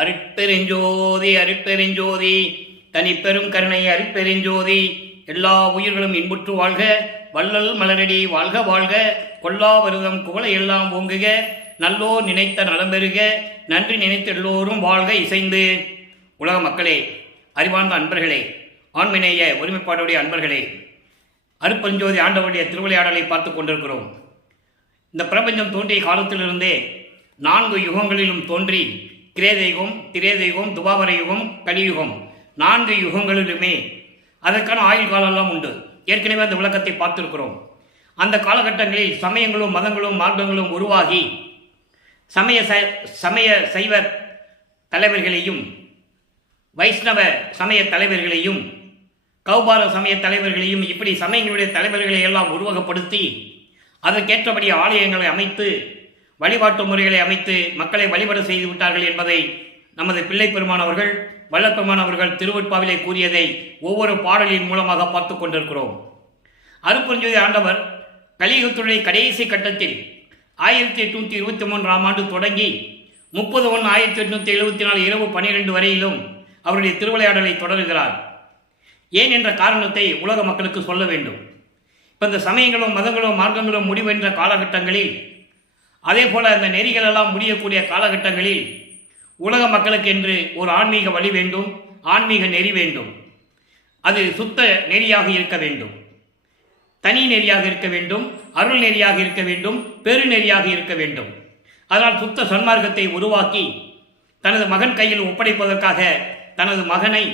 அருட்பெருஞ்சோதி அருட்பெருஞ்சோதி தனிப்பெரும் கருணை அருட்பெருஞ்சோதி. எல்லா உயிர்களும் இன்புற்று வாழ்க, வள்ளல் மலரடி வாழ்க வாழ்க, கொல்லா வருதம் குவளை எல்லாம் ஓங்குக, நல்லோ நினைத்த நலம் பெறுக, நன்றி நினைத்த எல்லோரும் வாழ்க இசைந்து. உலக மக்களே, அறிவார்ந்த அன்பர்களே, ஆண்மினேய ஒருமைப்பாடுடைய அன்பர்களே, அருட்பெருஞ்சோதி ஆண்டவருடைய திருவிளையாடலை பார்த்து கொண்டிருக்கிறோம். இந்த பிரபஞ்சம் தோன்றிய காலத்திலிருந்தே 4 யுகங்களிலும் தோன்றி கிரேதயுகம், திரேதயுகம், துவாபர யுகம், கலியுகம் 4 யுகங்களிலுமே அதற்கான ஆயுள் காலம்லாம் உண்டு. ஏற்கனவே அந்த விளக்கத்தை பார்த்திருக்கிறோம். அந்த காலகட்டங்களில் சமயங்களும் மதங்களும் மார்க்கங்களும் உருவாகி சமய சைவ தலைவர்களையும், வைஷ்ணவ சமய தலைவர்களையும், கௌபார சமய தலைவர்களையும், இப்படி சமயங்களுடைய தலைவர்களை எல்லாம் உருவகப்படுத்தி அதற்கேற்றபடி ஆலயங்களை அமைத்து வழிபாட்டு முறைகளை அமைத்து மக்களை வழிபாடு செய்து விட்டார்கள் என்பதை நமது பிள்ளை பெருமானவர்கள், வல்லப்பெருமானவர்கள் திருவெட்பாவிலே கூறியதை ஒவ்வொரு பாடலின் மூலமாக பார்த்து கொண்டிருக்கிறோம். அருட்பெருஞ்சோதி ஆண்டவர் கலியுகத்துடைய கடைசி கட்டத்தில் 1823ஆம் ஆண்டு தொடங்கி 30/1/1874 இரவு 12 வரையிலும் அவருடைய திருவிளையாடலை தொடர்கிறார். ஏன் என்ற காரணத்தை உலக மக்களுக்கு சொல்ல வேண்டும். இப்போ இந்த சமயங்களும் மதங்களும் மார்க்கங்களும் முடிவென்ற காலகட்டங்களில், அதே போல அந்த நெறிகளெல்லாம் முடியக்கூடிய காலகட்டங்களில் உலக மக்களுக்கு என்று ஒரு ஆன்மீக வழி வேண்டும், ஆன்மீக நெறி வேண்டும். அது சுத்த நெறியாக இருக்க வேண்டும், தனி நெறியாக இருக்க வேண்டும், அருள் நெறியாக இருக்க வேண்டும், பெருநெறியாக இருக்க வேண்டும். அதனால் சுத்த சன்மார்க்கத்தை உருவாக்கி தனது மகன் கையில் ஒப்படைப்பதற்காக தனது மகனை,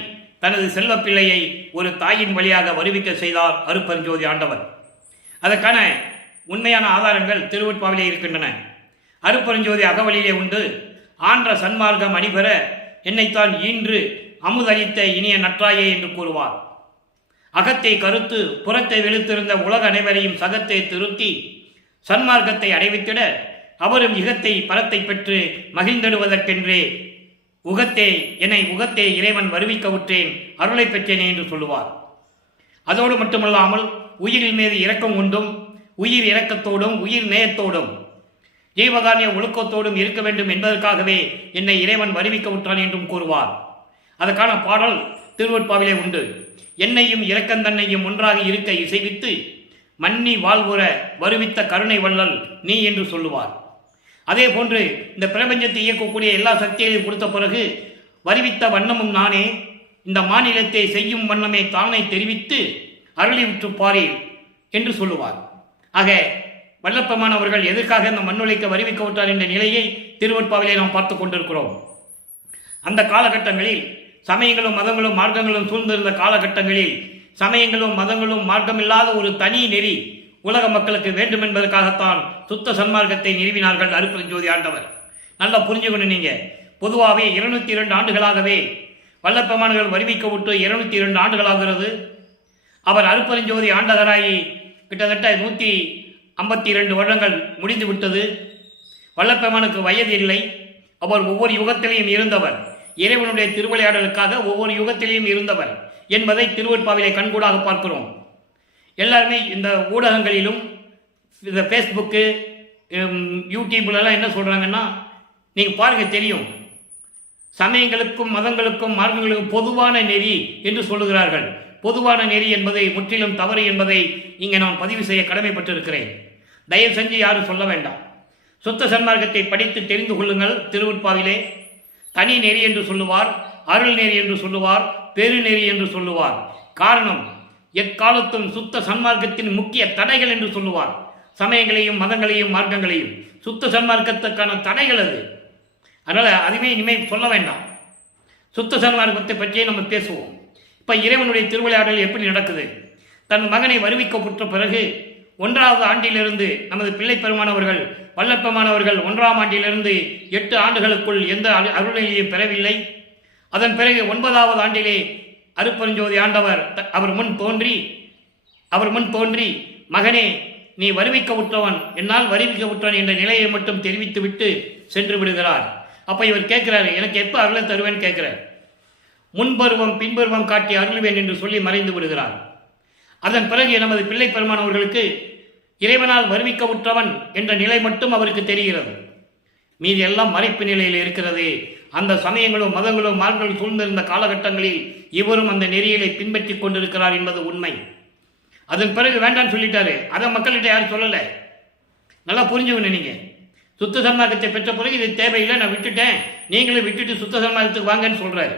தனது செல்வ பிள்ளையை ஒரு தாயின் வழியாக வருவிக்க செய்தார் அருட்பெருஞ்சோதி ஆண்டவர். அதற்கான உண்மையான ஆதாரங்கள் திருவெட்பாவிலே இருக்கின்றன. அருட்பெருஞ்சோதி அகவலிலே உண்டு. ஆன்ற சன்மார்க்கம் அணிபெற என்னைத்தான் ஈன்று அமுதளித்த இனிய நற்றாயே என்று கூறுவார். அகத்தை கருத்து புறத்தை வெளுத்திருந்த உலக அனைவரையும் சகத்தை திருத்தி சன்மார்க்கத்தை அடைவித்திட அவரும் இகத்தை பரத்தை பெற்று மகிழ்ந்திடுவதற்கென்றே உகத்தே இறைவன் வருவிக்க விட்டேன், அருளை பெற்றேனே என்று சொல்லுவார். அதோடு மட்டுமல்லாமல் உயிரின் மீது இரக்கம் உண்டும், உயிர் இரக்கத்தோடும் உயிர் நேயத்தோடும் ஜீவகாரிய ஒழுக்கத்தோடும் இருக்க வேண்டும் என்பதற்காகவே என்னை இறைவன் வருவிக்க விட்டான் என்றும் கூறுவார். அதற்கான பாடல் திருவெட்பாவிலே உண்டு. என்னையும் இரக்கந்தன்னையும் ஒன்றாக இருக்க இசைவித்து மன்னி வாழ்வுற வருவித்த கருணை வள்ளல் நீ என்று சொல்லுவார். அதே போன்று இந்த பிரபஞ்சத்தை இயக்கக்கூடிய எல்லா சக்திகளையும் கொடுத்த பிறகு வருவித்த வண்ணமும் நானே, இந்த மாநிலத்தை செய்யும் வண்ணமே தானே தெரிவித்து அருளி விற்று பாரீர் என்று சொல்லுவார். ஆக வல்லப்பெருமானவர்கள் எதற்காக இந்த மண்ணுலைக்கு வருவிக்க விட்டார் என்ற நிலையை திருவெட்பாவிலே நாம் பார்த்து கொண்டிருக்கிறோம். அந்த காலகட்டங்களில் சமயங்களும் மதங்களும் மார்க்கங்களும் சூழ்ந்திருந்த காலகட்டங்களில் சமயங்களும் மதங்களும் மார்க்கமில்லாத ஒரு தனி நெறி உலக மக்களுக்கு வேண்டும் என்பதற்காகத்தான் சுத்த சன்மார்க்கத்தை நிறுவினார்கள் அருட்பெருஞ்சோதி ஆண்டவர். நல்லா புரிஞ்சுக்கணும். நீங்க பொதுவாகவே 202 ஆண்டுகளாகவே வல்லப்பெருமானர்கள் வருவிக்க விட்டு 202 ஆண்டுகளாகிறது. அவர் அருட்பெருஞ்சோதி ஆண்டவராகி கிட்டத்தட்ட 152 வருடங்கள் முடிந்து விட்டது. வல்லப்பெருமானுக்கு வயது இல்லை. அவர் ஒவ்வொரு யுகத்திலையும் இருந்தவர். இறைவனுடைய திருவிளையாடலுக்காக ஒவ்வொரு யுகத்திலையும் இருந்தவர் என்பதை திருவெட்பாவிலே கண்கூடாக பார்க்கிறோம். எல்லாருமே இந்த ஊடகங்களிலும், இந்த ஃபேஸ்புக்கு, யூடியூப்லலாம் என்ன சொல்கிறாங்கன்னா, நீங்கள் பாருங்கள் தெரியும், சமயங்களுக்கும் மதங்களுக்கும் மார்க்கங்களுக்கும் பொதுவான நெறி என்று சொல்லுகிறார்கள். பொதுவான நெறி என்பதை முற்றிலும் தவறு என்பதை இங்கே நான் பதிவு செய்ய கடமைப்பட்டிருக்கிறேன். தயவு செஞ்சு யாரும் சொல்ல வேண்டாம். சுத்த சன்மார்க்கத்தை படித்து தெரிந்து கொள்ளுங்கள். திருவெட்பாவிலே தனி நெறி என்று சொல்லுவார், அருள் நெறி என்று சொல்லுவார், பெருநெறி என்று சொல்லுவார். காரணம், எக்காலத்தும் சுத்த சன்மார்க்கத்தின் முக்கிய தடைகள் என்று சொல்லுவார். சமயங்களையும் மதங்களையும் மார்க்கங்களையும் சுத்த சன்மார்க்கத்துக்கான தடைகள் அது. அதனால் அதுவே இனிமேல் சொல்ல வேண்டாம். சுத்த சன்மார்க்கத்தை பற்றியே நம்ம பேசுவோம். இப்போ இறைவனுடைய திருவிளையாடல் எப்படி நடக்குது? தன் மகனை வருவிக்கப்பட்ட பிறகு 1வது ஆண்டிலிருந்து நமது பிள்ளை பெருமானவர்கள், வல்லப்பெருமானவர்கள் 1ஆம் ஆண்டிலிருந்து 8 ஆண்டுகளுக்குள் எந்த அருளையும் பெறவில்லை. அதன் பிறகு 9வது ஆண்டிலே அருட்பெருஞ்சோதி ஆண்டவர் அவர் முன் தோன்றி மகனே நீ வருவிக்க விட்டவன், என்னால் வருவிக்க விட்டவன் என்ற நிலையை மட்டும் தெரிவித்துவிட்டு சென்று விடுகிறார். அப்போ இவர் கேட்கிறாரு, எனக்கு எப்போ அருளை தருவேன்னு கேட்கிறார். முன்பருவம் பின்பருவம் காட்டி அருள்வேன் என்று சொல்லி மறைந்து விடுகிறார். அதன் பிறகு நமது பிள்ளை பெருமானவர்களுக்கு இறைவனால் வருவிக்க விட்டவன் என்ற நிலை மட்டும் அவருக்கு தெரிகிறது. மீதி எல்லாம் மறைப்பு நிலையில் இருக்கிறது. அந்த சமயங்களும் மதங்களும் மார்களும் சூழ்ந்திருந்த காலகட்டங்களில் இவரும் அந்த நெறிகளை பின்பற்றி கொண்டிருக்கிறார் என்பது உண்மை. அதன் பிறகு வேண்டான்னு சொல்லிட்டாரு. அதை மக்கள்கிட்ட யாரும் சொல்லலை. நல்லா புரிஞ்சுக்கணும். நீங்கள் சுத்த சன்மார்க்கத்தை பெற்ற பிறகு இது தேவையில்லை, நான் விட்டுட்டேன், நீங்களும் விட்டுட்டு சுத்த சன்மார்க்கத்துக்கு வாங்கன்னு சொல்கிறாரு.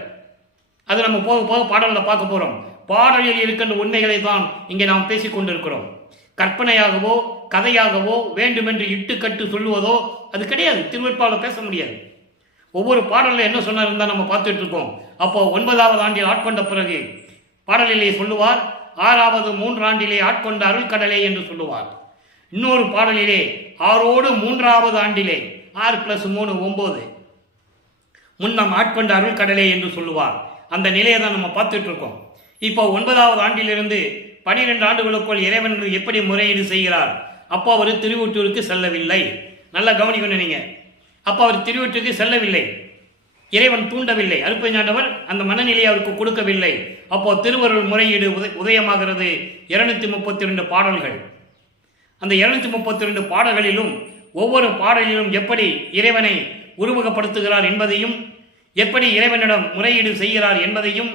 அது நம்ம போக போக பாடலில் பார்க்க போகிறோம். பாடலில் இருக்கின்ற உண்மைகளை தான் இங்கே நாம் பேசிக் கொண்டிருக்கிறோம். கற்பனையாகவோ கதையாகவோ வேண்டுமென்று இட்டுக்கட்டு சொல்லுவதோ அது கிடையாது. திருவெற்பாவில் பேச முடியாது. ஒவ்வொரு பாடலில் என்ன சொன்னார் தான் நம்ம பார்த்துட்டு இருக்கோம். அப்போ 9வது ஆண்டில் ஆட்கொண்ட பிறகு பாடலிலே சொல்லுவார், 6வது 3 ஆண்டிலே ஆட்கொண்ட அருள் கடலே என்று சொல்லுவார். இன்னொரு பாடலிலே 6ஓடு 3வது ஆண்டிலே 6+3 9 முன்னம் ஆட்கொண்ட அருள் கடலே என்று சொல்லுவார். அந்த நிலையை தான் நம்ம பார்த்துட்டு இருக்கோம். இப்போ 9வது ஆண்டிலிருந்து 12 ஆண்டுகளுக்குள் இறைவன் எப்படி முறையீடு செய்கிறார். அப்போ அவர் திருவொற்றூருக்கு செல்லவில்லை. நல்லா கவனிக்கணும் நீங்க. அப்போ அவர் திருவொற்றூருக்கு செல்லவில்லை. இறைவன் தூண்டவில்லை. அருட்பெருஞ்சாண்டவர் அந்த மனநிலையை அவருக்கு கொடுக்கவில்லை. அப்போ திருவருள் முறையீடு உதயமாகிறது. 232 பாடல்கள். அந்த 232 பாடல்களிலும் ஒவ்வொரு பாடலிலும் எப்படி இறைவனை உருவகப்படுத்துகிறார் என்பதையும், எப்படி இறைவனிடம் முறையீடு செய்கிறார் என்பதையும்,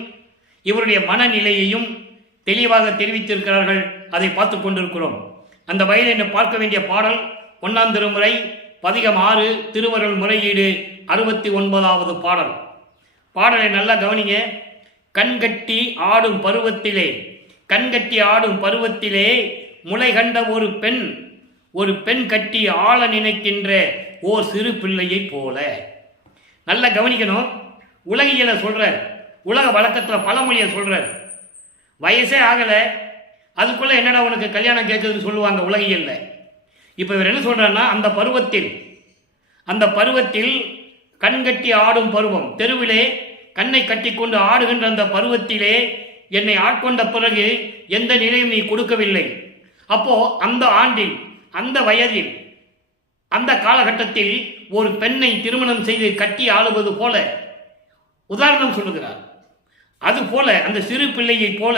இவருடைய மனநிலையையும் தெளிவாக தெரிவித்திருக்கிறார்கள். அதை பார்த்து கொண்டிருக்கிறோம். அந்த வயலில் பார்க்க வேண்டிய பாடல் 1ஆம் திருமுறை பதிகம் 6 திருவருள் முறையீடு 69வது பாடல். பாடலை நல்லா கவனிங்க. கண்கட்டி ஆடும் பருவத்திலே, கண்கட்டி ஆடும் பருவத்திலே முளை கண்ட ஒரு பெண் கட்டி ஆள நினைக்கின்ற ஓர் சிறு பிள்ளையை போல. நல்லா கவனிக்கணும். உலகியலை சொல்ற, உலக வழக்கத்தில் பழமொழியை சொல்ற, வயசே ஆகலை அதுக்குள்ள என்னடா உனக்கு கல்யாணம் கேட்குதுன்னு சொல்லுவாங்க உலகியல்ல. இப்போ இவர் என்ன சொல்றாருன்னா, அந்த பருவத்தில் கண்கட்டி ஆடும் பருவம், தெருவிலே கண்ணை கட்டி கொண்டு ஆடுகின்ற அந்த பருவத்திலே என்னை ஆட்கொண்ட பிறகு எந்த நிலையும் நீ கொடுக்கவில்லை. அப்போ அந்த ஆண்டில், அந்த வயதில், அந்த காலகட்டத்தில் ஒரு பெண்ணை திருமணம் செய்து கட்டி ஆளுவது போல உதாரணம் சொல்லுகிறார். அது போல அந்த சிறு பிள்ளையை போல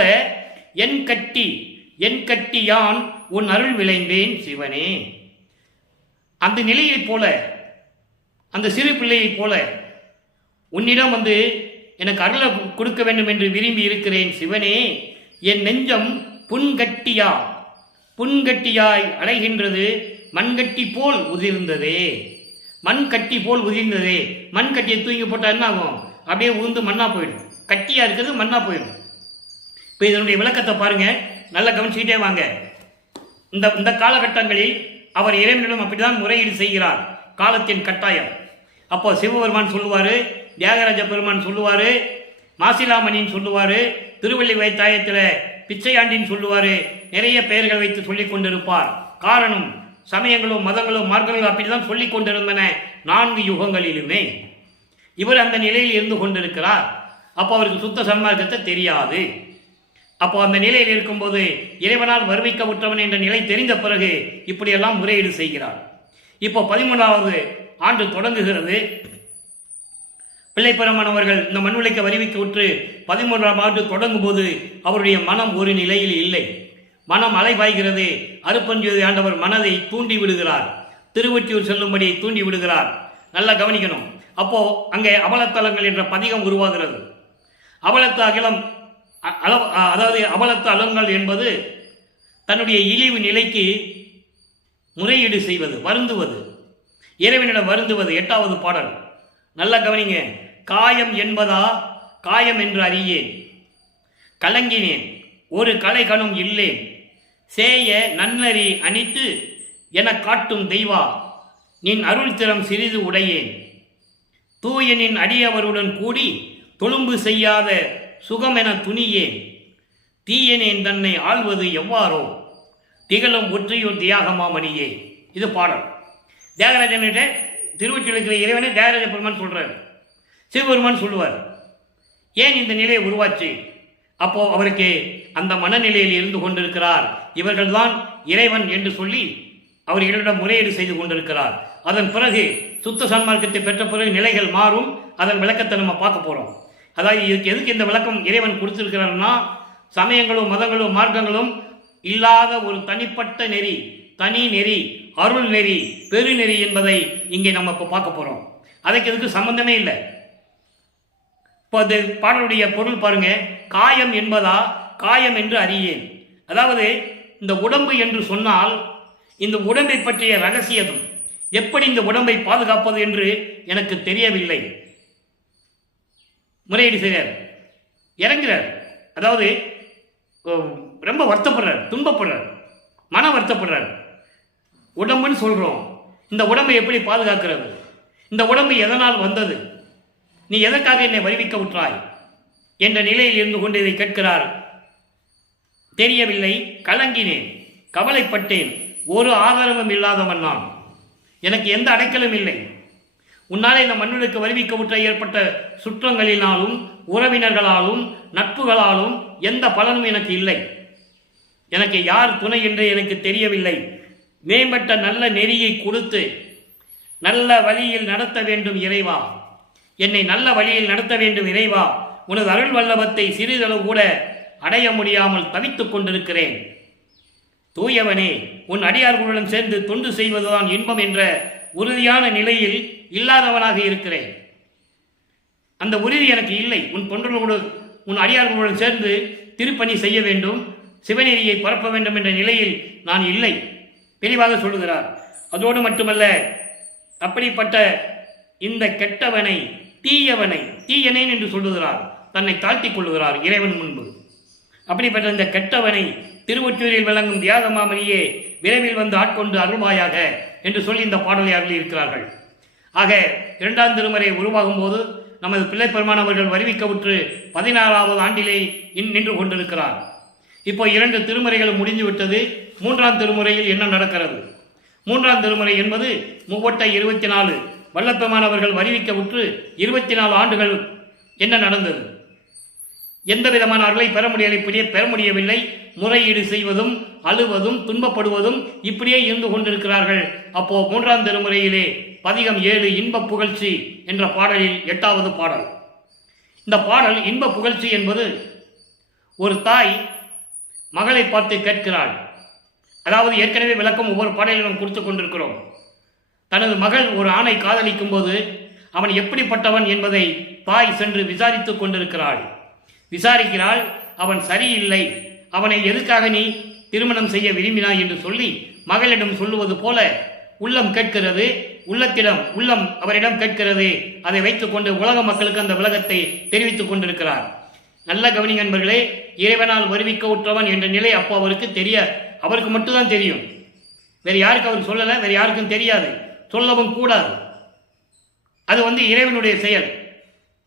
என் கட்டி யான் உன் அருள் விளைந்தேன் சிவனே. அந்த நிலையைப் போல, அந்த சிறு பிள்ளையைப் போல உன்னிடம் எனக்கு அருளை கொடுக்க வேண்டும் என்று விரும்பி இருக்கிறேன் சிவனே. என் நெஞ்சம் புண்கட்டியாய் அலைகின்றது, மண்கட்டி போல் உதிர்ந்ததே. மண்கட்டி போல் உதிர்ந்ததே. மண்கட்டியை தூங்கி போட்டால் என்ன ஆகும்? அப்படியே உதிர்ந்து மண்ணா போயிடும். கட்டியா இருக்கிறது மண்ணா போயிடும். இப்போ இதனுடைய விளக்கத்தை பாருங்க, நல்லா கவனிச்சுக்கிட்டே வாங்க. இந்த காலகட்டங்களில் அவர் இறைவனிடம் அப்படிதான் முறையீடு செய்கிறார். காலத்தின் கட்டாயம். அப்போ சிவபெருமான் சொல்லுவாரு, தியாகராஜ பெருமான் சொல்லுவாரு, மாசிலாமணின்னு சொல்லுவாரு, திருவள்ளி வைத்தாயத்தில் பிச்சையாண்டின்னு சொல்லுவாரு, நிறைய பெயர்கள் வைத்து சொல்லிக் கொண்டிருப்பார். காரணம், சமயங்களும் மதங்களும் மார்க்கங்களும் அப்படிதான் சொல்லிக் கொண்டிருந்தன 4 யுகங்களிலுமே. இவர் அந்த நிலையில் இருந்து கொண்டிருக்கிறார். அப்போ அவருக்கு சுத்த சன்மார்க்கத்தை தெரியாது. அப்போ அந்த நிலையில் இருக்கும்போது இறைவனால் வருவிக்க உற்றவன் என்ற நிலை தெரிந்த பிறகு இப்படியெல்லாம் முறையீடு செய்கிறார். இப்போ 13வது ஆண்டு தொடங்குகிறது. பிள்ளைப்பெருமான் அவர்கள் இந்த மண்ணுலைக்க வருவிக்க உற்று 13ஆம் ஆண்டு தொடங்கும் போது அவருடைய மனம் ஒரு நிலையில் இல்லை. மனம் அலைபாய்கிறது. அருட்பெருஞ்ஜோதி ஆண்டவர் மனதை தூண்டி விடுகிறார். திருவொற்றியூர் செல்லும்படி தூண்டி விடுகிறார். நல்லா கவனிக்கணும். அப்போ அங்கே அபலத்தலங்கள் என்ற பதிகம் உருவாகிறது. அபலத்த அகிலம், அதாவது அபலத்த அலங்கள் என்பது தன்னுடைய இழிவு நிலைக்கு முறையீடு செய்வது, வருந்துவது, இறைவனிடம் வருந்துவது. 8வது பாடல் நல்லா கவனிங்க. காயம் என்பதா காயம் என்று அறியேன், கலங்கினேன் ஒரு கலை கணும் இல்லேன், சேய நன்னறி அணித்து என காட்டும் தெய்வா நின் அருள் திறம் சிறிது உடையேன், தூயனின் அடியவருடன் கூடி தொழும்பு செய்யாத சுகமென துணியேன், தீயனேன் தன்னை ஆள்வது எவ்வாறோ திகழும் ஒற்றையூர் தியாகமாமணியே. இது பாடல். தியாகராஜன்கிட்ட திருவொற்றியூர் இறைவனை தியாகராஜ பெருமான் சொல்றார். சிவபெருமான் சொல்லுவார், ஏன் இந்த நிலையை உருவாச்சு? அப்போ அவருக்கு அந்த மனநிலையில் இருந்து கொண்டிருக்கிறார். இவர்கள்தான் இறைவன் என்று சொல்லி அவர்களிடம் முறையீடு செய்து கொண்டிருக்கிறார். அதன் பிறகு சுத்த சன்மார்க்கத்தை பெற்ற பிறகு நிலைகள் மாறும். அதன் விளக்கத்தை நம்ம பார்க்க போறோம். அதாவது எதுக்கு இந்த விளக்கம் இறைவன் கொடுத்திருக்கிறார்னா, சமயங்களும் மதங்களும் மார்க்கங்களும் இல்லாத ஒரு தனிப்பட்ட நெறி, தனி நெறி, அருள் நெறி, பெருநெறி என்பதை இங்கே நம்ம இப்போ பார்க்க போறோம். அதுக்கு எதுக்கு சம்பந்தமே இல்லை. இப்போ அது பாடலுடைய பொருள் பாருங்க, காயம் என்பதா காயம் என்று அறியேன். அதாவது இந்த உடம்பு என்று சொன்னால் இந்த உடம்பை பற்றிய ரகசியம், எப்படி இந்த உடம்பை பாதுகாப்பது என்று எனக்கு தெரியவில்லை. முறையீடு செய்கிறார், இறங்குறார். அதாவது ரொம்ப வருத்தப்படுறார், துன்பப்படுறார், மன வருத்தப்படுறார். உடம்புன்னு சொல்கிறோம், இந்த உடம்பை எப்படி பாதுகாக்கிறது? இந்த உடம்பு எதனால் வந்தது? நீ எதற்காக என்னை வருவிக்க விட்டாய் என்ற நிலையில் இருந்து கொண்டு இதை கேட்கிறார். தெரியவில்லை, கலங்கினேன், கவலைப்பட்டேன், ஒரு ஆதாரமும் இல்லாதவன் நான், எனக்கு எந்த அடைக்கலும் இல்லை. உன்னாலே இந்த மண்ணுக்கு வருவிக்க விட்ட ஏற்பட்ட சுற்றங்களினாலும் உறவினர்களாலும் நட்புகளாலும் எந்த பலனும் எனக்கு இல்லை. எனக்கு யார் துணை என்று எனக்கு தெரியவில்லை. மேம்பட்ட நல்ல நெறியை கொடுத்து நல்ல வழியில் நடத்த வேண்டும் இறைவா, என்னை நல்ல வழியில் நடத்த வேண்டும் இறைவா. உனது அருள் வல்லபத்தை சிறிதளவு கூட அடைய முடியாமல் தவித்துக் கொண்டிருக்கிறேன். தூயவனே, உன் அடியார்களுடன் சேர்ந்து தொண்டு செய்வதுதான் இன்பம் என்ற உறுதியான நிலையில் இல்லாதவனாக இருக்கிறேன். அந்த உறுதி எனக்கு இல்லை. உன் தொண்டர்களோடு உன் அடியார்களுடன் சேர்ந்து திருப்பணி செய்ய வேண்டும், சிவநெறியை பரப்ப வேண்டும் என்ற நிலையில் நான் இல்லை, தெளிவாக சொல்லுகிறார். அதோடு மட்டுமல்ல, அப்படிப்பட்ட இந்த கெட்டவனை, தீயவனை, தீயனேன் என்று சொல்லுகிறார், தன்னை தாழ்த்திக் கொள்ளுகிறார் இறைவன் முன்பு. அப்படிப்பட்ட இந்த கெட்டவனை திருவொற்றியூரில் விளங்கும் தியாகமாமணியே விரைவில் வந்து ஆட்கொண்டு அருள்வாயாக என்று சொல்லி இந்த பாடலை அருளி இருக்கிறார்கள். ஆக 2ஆம் திருமுறை உருவாகும் போது நமது பிள்ளைப்பெருமான் அவர்கள் வருவிக்கவுற்று 16வது ஆண்டிலே நின்று கொண்டிருக்கிறார். இப்போ 2 திருமுறைகளும் முடிந்துவிட்டது. 3ஆம் திருமுறையில் என்ன நடக்கிறது? 3ஆம் திருமுறை என்பது மூவட்ட 24 வல்லப்பெருமான் அவர்கள் வருவிக்கவுற்று 24 ஆண்டுகள் என்ன நடந்தது? எந்த விதமான அருளை பெற முடியவில்லை. முறையீடு செய்வதும் அழுவதும் துன்பப்படுவதும் இப்படியே இருந்து கொண்டிருக்கிறார்கள். அப்போ 3ஆம் திருமுறையிலே பதிகம் 7 இன்ப புகழ்ச்சி என்ற பாடலில் 8வது பாடல். இந்த பாடல் இன்ப புகழ்ச்சி என்பது ஒரு தாய் மகளை பார்த்து கேட்கிறாள். அதாவது ஏற்கனவே விளக்கம் ஒவ்வொரு பாடலிலும் கொடுத்து கொண்டிருக்கிறோம். தனது மகள் ஒரு ஆணை காதலிக்கும் போது அவன் எப்படிப்பட்டவன் என்பதை தாய் சென்று விசாரித்துக் கொண்டிருக்கிறாள். விசாரிக்கிறாள், அவன் சரியில்லை, அவனை எதுக்காக நீ திருமணம் செய்ய விரும்பினாய் என்று சொல்லி மகளிடம் சொல்லுவது போல உள்ளம் கேட்கிறது, உள்ளம் அவரிடம் கேட்கிறது. அதை வைத்துக் கொண்டு உலக மக்களுக்கு அந்த விளக்கத்தை தெரிவித்துக் கொண்டிருக்கிறார். நல்ல கவனிங்க நண்பர்களே, இறைவனால் வருவிக்க உற்றவன் என்ற நிலை அப்போ அவருக்கு மட்டும்தான் தெரியும். வேறு யாருக்கு அவர் சொல்லலை, வேறு யாருக்கும் தெரியாது, சொல்லவும் கூடாது. அது இறைவனுடைய செயல்,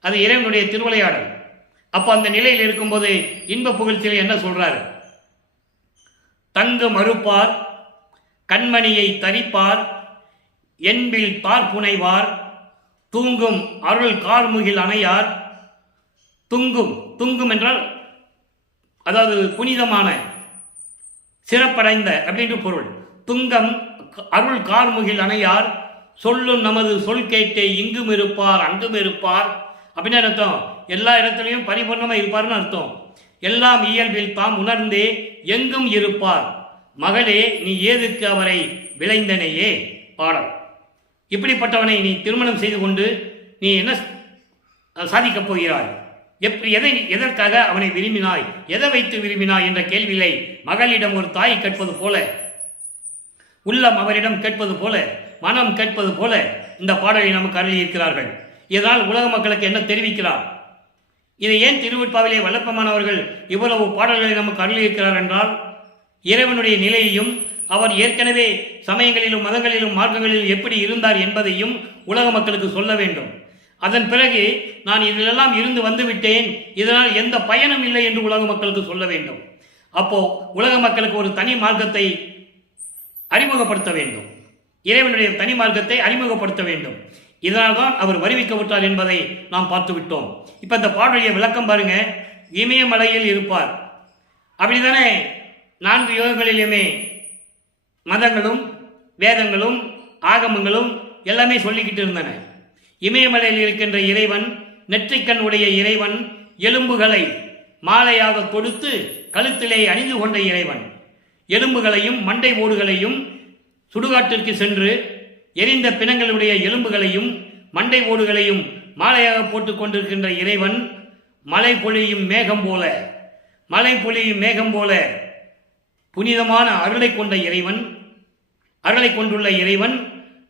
அது இறைவனுடைய திருவிளையாடல். அப்போ அந்த நிலையில் இருக்கும்போது இன்ப புகழ்ச்சியில் என்ன சொல்றாரு? தங்கு மறுப்பார், கண்மணியை தரிப்பார், என்பில் தார் புனைவார், தூங்கும் அருள் கார்முகில் அணையார். துங்கும் என்றால் அதாவது புனிதமான, சிறப்படைந்த அப்படின்ற பொருள். துங்கம் அருள் கார்முகில் அணையார், சொல்லும் நமது சொல் கேட்டே இங்கும் இருப்பார் அங்கும் இருப்பார் அப்படின்னு அர்த்தம். எல்லா இடத்துலையும் பரிபூர்ணமாக இருப்பார்னு அர்த்தம். எல்லாம் இயல்பில் தாம் உணர்ந்தே எங்கும் இருப்பார். மகளே நீ ஏதுக்கு அவரை விளைந்தனையே பாடல். இப்படிப்பட்டவனை நீ திருமணம் செய்து கொண்டு நீ என்ன சாதிக்கப் போகிறாய்? எதற்காக அவனை விரும்பினாய், எதை வைத்து விரும்பினாய் என்ற கேள்வியை மகளிடம் ஒரு தாய் கேட்பது போல, உள்ளம் அவரிடம் கேட்பது போல, மனம் கேட்பது போல இந்த பாடலை நமக்கு அருளியிருக்கிறார்கள். இதனால் உலக மக்களுக்கு என்ன தெரிவிக்கிறார்? இதை ஏன் திருவெட்பாவிலே வல்லப்பமானவர்கள் இவ்வளவு பாடல்களை நமக்கு அருளியிருக்கிறார் என்றால், இறைவனுடைய நிலையையும் அவர் ஏற்கனவே சமயங்களிலும் மதங்களிலும் மார்க்கங்களிலும் எப்படி இருந்தார் என்பதையும் உலக மக்களுக்கு சொல்ல வேண்டும். அதன் பிறகு நான் இதிலெல்லாம் இருந்து வந்துவிட்டேன், இதனால் எந்த பயனும் இல்லை என்று உலக மக்களுக்கு சொல்ல வேண்டும். அப்போ உலக மக்களுக்கு ஒரு தனி மார்க்கத்தை அறிமுகப்படுத்த வேண்டும், இறைவனுடைய தனி மார்க்கத்தை அறிமுகப்படுத்த வேண்டும். இதனால்தான் அவர் வருவிக்க விட்டார் என்பதை நாம் பார்த்து விட்டோம். இப்ப இந்த பாடலுடைய விளக்கம் பாருங்க. இமயமலையில் இருப்பார், அப்படித்தானே 4 யோகங்களிலுமே மதங்களும் வேதங்களும் ஆகமங்களும் எல்லாமே சொல்லிக்கிட்டு இருந்தன. இமயமலையில் இருக்கின்ற இறைவன், நெற்றிக்கண் உடைய இறைவன், எலும்புகளை மாலையாக கொடுத்து கழுத்திலே அணிந்து கொண்ட இறைவன், எலும்புகளையும் மண்டை ஓடுகளையும் சுடுகாட்டிற்கு சென்று எரிந்த பிணங்களுடைய எலும்புகளையும் மண்டை ஓடுகளையும் மாலையாக போட்டுக் கொண்டிருக்கின்ற இறைவன் மலை பொழியும் மேகம் போல, மலை பொழியும் மேகம் போல புனிதமான அருளை கொண்ட இறைவன், அருளை கொண்டுள்ள இறைவன்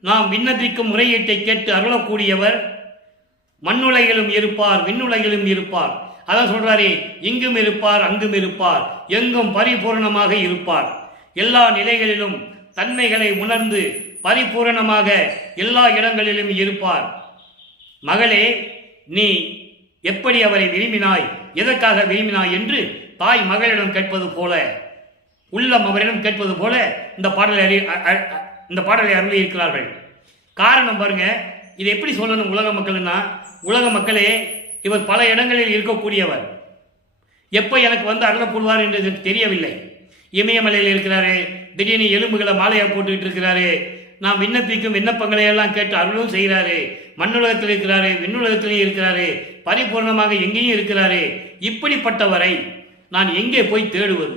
நாம் விண்ணப்பிக்கும் முறையீட்டை கேட்டு அருளக்கூடியவர். மண்ணுலகிலும் இருப்பார், விண்ணுலகிலும் இருப்பார். அதான் சொல்றாரே, இங்கும் இருப்பார், அங்கும் இருப்பார், எங்கும் பரிபூர்ணமாக இருப்பார். எல்லா நிலைகளிலும் தன்மைகளை உணர்ந்து பரிபூரணமாக எல்லா இடங்களிலும் இருப்பார். மகளே, நீ எப்படி அவரை விரும்பினாய், எதற்காக விரும்பினாய் என்று தாய் மகளிடம் கேட்பது போல, உள்ளம் அவரிடம் கேட்பது போல இந்த பாடலை அருளி இருக்கிறார்கள். காரணம் பாருங்க, இது எப்படி சொல்லணும் உலக மக்கள்னா, உலக மக்களே, இவர் பல இடங்களில் இருக்கக்கூடியவர். எப்போ எனக்கு வந்து அருளப்படுவார் என்று தெரியவில்லை. இமயமலையில் இருக்கிறாரு, திடீர்னு எலும்புகளை மாலையாக போட்டுக்கிட்டு இருக்கிறாரு. நாம் விண்ணப்பிக்கும் விண்ணப்பங்களை எல்லாம் கேட்டு அருளும் செய்கிறாரு. மண்ணுலகத்தில் இருக்கிறாரு, விண்ணுலகத்திலையும் இருக்கிறாரு, பரிபூர்ணமாக எங்கேயும் இருக்கிறாரு. இப்படிப்பட்டவரை நான் எங்கே போய் தேடுவது,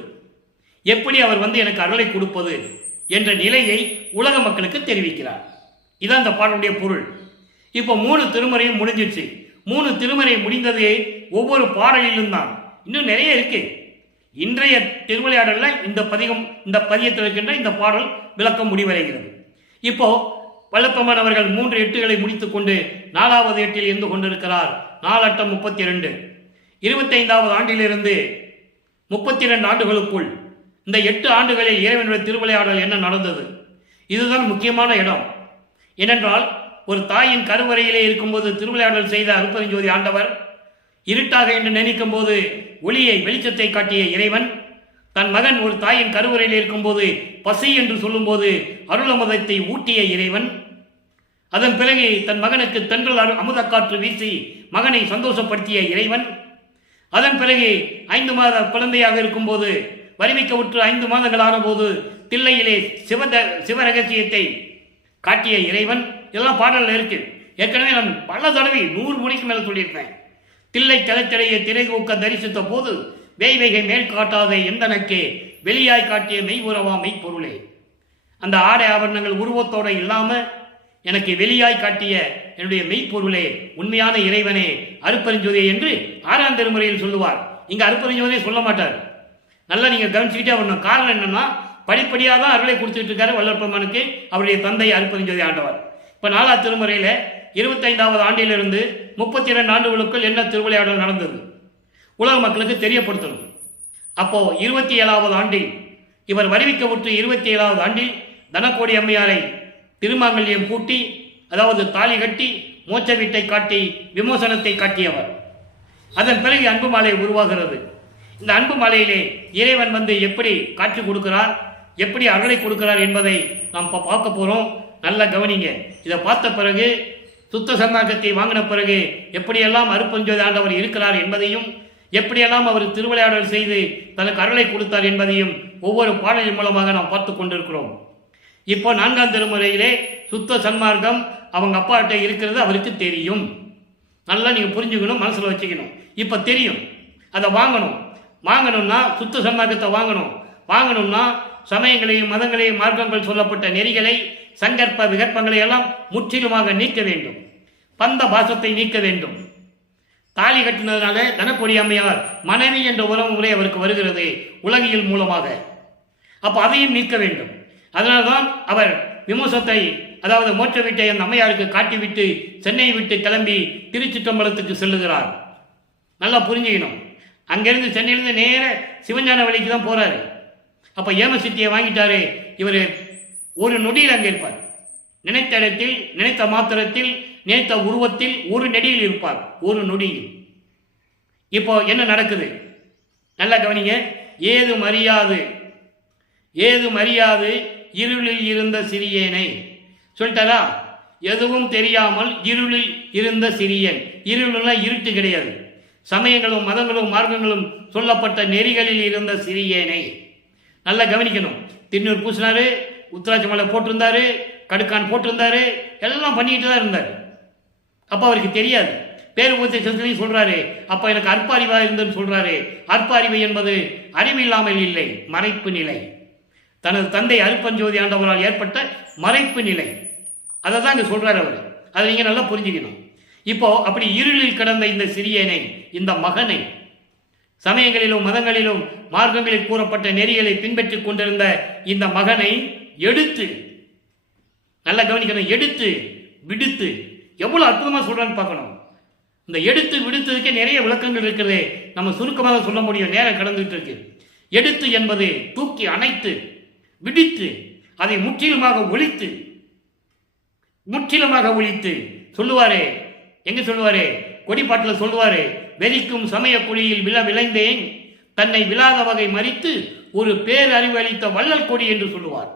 எப்படி அவர் வந்து எனக்கு அருளை கொடுப்பது என்ற நிலையை உலக மக்களுக்கு தெரிவிக்கிறார். இதான் இந்த பாடலுடைய பொருள். இப்போ 3 திருமுறையும் முடிஞ்சிருச்சு. 3 திருமுறை முடிந்ததே ஒவ்வொரு பாடலிலும் தான். இன்னும் நிறைய இருக்கு. இன்றைய திருவிளையாடல்ல இந்த பதியத்தில் இருக்கின்ற இந்த பாடல் விளக்கம் முடிவடைகிறது. இப்போ வல்லப்பமானவர்கள் 3 எட்டுகளை முடித்துக் கொண்டு 4வது எட்டில் இருந்து கொண்டிருக்கிறார். 4 8 32. 25வது ஆண்டிலிருந்து 32 ஆண்டுகளுக்குள் இந்த 8 ஆண்டுகளில் இறைவனுடைய திருவிளையாடல் என்ன நடந்தது, இதுதான் முக்கியமான இடம். ஏனென்றால் ஒரு தாயின் கருவறையிலே இருக்கும்போது திருவிளையாடல் செய்த அருட்பெருஞ்சோதி ஆண்டவர், இருட்டாக என்று நினைக்கும் போது ஒளியை வெளிச்சத்தை காட்டிய இறைவன், தன் மகன் ஒரு தாயின் கருவறையில் இருக்கும்போது பசி என்று சொல்லும்போது அருளமுதத்தை ஊட்டிய இறைவன், அதன் பிறகு தன் மகனுக்கு தென்றல் அமுதக்காற்று வீசி மகனை சந்தோஷப்படுத்திய இறைவன், அதன் பிறகு 5 மாத குழந்தையாக இருக்கும்போது வறுமைக்க உற்று 5 மாதங்கள் ஆன போது தில்லையிலே சிவ ரகசியத்தை காட்டிய இறைவன். இதெல்லாம் பாடல்கள் இருக்கு. ஏற்கனவே நான் பல தடவை 100 முறைக்கு மேல சொல்லியிருப்பேன். தில்லை தலைச்சடையை திரைதூக்க தரிசித்த போது வேய்வைகை மேல் காட்டாதே எந்தனக்கே வெளியாய் காட்டிய மெய்வுறவா மெய்ப்பொருளே. அந்த ஆடை ஆபரணங்கள் உருவத்தோட இல்லாம எனக்கு வெளியாய் காட்டிய என்னுடைய மெய்ப்பொருளே, உண்மையான இறைவனே, அருட்பெருஞ்சோதியே என்று 6ஆம் திருமுறையில் சொல்லுவார். இங்க அருட்பெருஞ்சோதியை சொல்ல மாட்டார். நல்லா நீங்க கவனிச்சுக்கிட்டே வரணும். காரணம் என்னன்னா, படிப்படியாக தான் அருளை கொடுத்துட்டு இருக்காரு வல்லற்பெருமானுக்கு அவருடைய தந்தை அருட்பெருஞ்சோதி ஆண்டவர். இப்ப 4ஆம் திருமுறையில 25வது ஆண்டிலிருந்து 32 ஆண்டுகளுக்குள் என்ன திருவிளையாடல் நடந்தது உலக மக்களுக்கு தெரியப்படுத்தணும். அப்போ 27வது ஆண்டில் இவர் வருவிக்க விட்டு 27வது ஆண்டில் தனக்கோடி அம்மையாரை திருமாங்கல்யம் கூட்டி, அதாவது தாலி கட்டி மோட்ச வீட்டை காட்டி விமோசனத்தை காட்டியவர். அதன் பிறகு அன்பு மாலை உருவாகிறது. இந்த அன்பு மாலையிலே இறைவன் வந்து எப்படி காட்சி கொடுக்கிறார், எப்படி அருளை கொடுக்கிறார் என்பதை நாம் பார்க்க போறோம். நல்ல கவனிங்க. இதை பார்த்த பிறகு, சுத்த சன்மார்க்கத்தை வாங்கின பிறகு எப்படியெல்லாம் அருட்பெருஞ்சோதி ஆண்டவர் இருக்கிறார் என்பதையும், எப்படியெல்லாம் அவர் திருவிளையாடல் செய்து தனக்கு அருளை கொடுத்தார் என்பதையும் ஒவ்வொரு பாடலின் மூலமாக நாம் பார்த்து கொண்டிருக்கிறோம். இப்போ 4ஆம் திருமுறையிலே சுத்த சன்மார்க்கம் அவங்க அப்பாட்ட இருக்கிறது அவருக்கு தெரியும். நல்லா நீங்க புரிஞ்சுக்கணும், மனசுல வச்சுக்கணும். இப்ப தெரியும், அதை வாங்கணும்னா சுத்த சன்மார்க்கத்தை வாங்கணும்னா சமயங்களையும் மதங்களையும் மார்க்கங்கள் சொல்லப்பட்ட நெறிகளை, சங்கற்ப விகற்பங்களை எல்லாம் முற்றிலுமாக நீக்க வேண்டும். பந்த பாசத்தை நீக்க வேண்டும். தாலி கட்டினதுனால தனக்கொடி அம்மையார் மனைவி என்ற உறவு முறை அவருக்கு வருகிறது உலகியல் மூலமாக. அப்ப அதையும் நீக்க வேண்டும். அதனால்தான் அவர் விமோசத்தை, அதாவது மோட்ச வீட்டை அந்த அம்மையாருக்கு காட்டிவிட்டு சென்னையை விட்டு கிளம்பி திருச்சிற்றம்பலத்துக்கு செல்லுகிறார். நல்லா புரிஞ்சுக்கணும். அங்கிருந்து சென்னையிலிருந்து நேர சிவஞான வழிக்கு தான் போறாரு. அப்ப ஏமசித்தியை வாங்கிட்டாரு. இவர் ஒரு நொடியில் அங்கே இருப்பார். நினைத்த இடத்தில், நினைத்த மாத்திரத்தில், நினைத்த உருவத்தில், ஒரு நெடியில் இருப்பார். ஒரு நொடியில். இப்போ என்ன நடக்குது நல்லா கவனிங்க. ஏதும் அறியாது இருளில் இருந்த சிறியேனை சொல்லிட்டாரா? எதுவும் தெரியாமல் இருளில் இருந்த சிறியன். இருளுனா இருட்டு கிடையாது. சமயங்களும் மதங்களும் மார்க்கங்களும் சொல்லப்பட்ட நெறிகளில் இருந்த சிறியேனை நல்லா கவனிக்கணும். திருநூறு பூசினாரு, உத்தராட்ச மலை போட்டிருந்தாரு, கடுக்கான் போட்டிருந்தாரு, எல்லாம் பண்ணிக்கிட்டு தான் இருந்தார். அப்போ அவருக்கு தெரியாது. பேர் உபதேசத்திலையும் சொல்றாரு, அப்ப எனக்கு அற்ப அறிவா இருந்ததுன்னு சொல்றாரு. அற்ப அறிவு என்பது அறிவில்லாமல் இல்லை, மறைப்பு நிலை. தனது தந்தை அருட்பெருஞ்சோதி ஆண்டவரால் ஏற்பட்ட மறைப்பு நிலை. அதை தான் இங்க சொல்றாரு அவர். அதை நீங்க நல்லா புரிஞ்சுக்கணும். இப்போ அப்படி இருளில் கிடந்த இந்த சிறியனை, இந்த மகனை, சமயங்களிலும் மதங்களிலும் மார்க்கங்களில் கூறப்பட்ட நெறிகளை பின்பற்றிக் கொண்டிருந்த இந்த மகனை எடுத்து, நல்லா கவனிக்கணும், எடுத்து விடுத்து, எவ்வளவு அற்புதமா சொல்றான்னு பார்க்கணும். இந்த எடுத்து விடுத்ததுக்கே நிறைய விளக்கங்கள் இருக்கிறது. நம்ம சுருக்கமாக சொல்ல முடியும், நேரம் கடந்துட்டு இருக்கு. எடுத்து என்பது தூக்கி அணைத்து, விடுத்து அதை முற்றிலுமாக ஒழித்து, முற்றிலுமாக ஒழித்து சொல்லுவாரே. எங்க சொல்லுவாரு? கொடிப்பாட்டில் சொல்லுவாரு, வெறிக்கும் சமய குழியில் விளைந்தேன், தன்னை விழாத வகை மறித்து ஒரு பேரறிவு அளித்த வள்ளல் கொடி என்று சொல்லுவார்.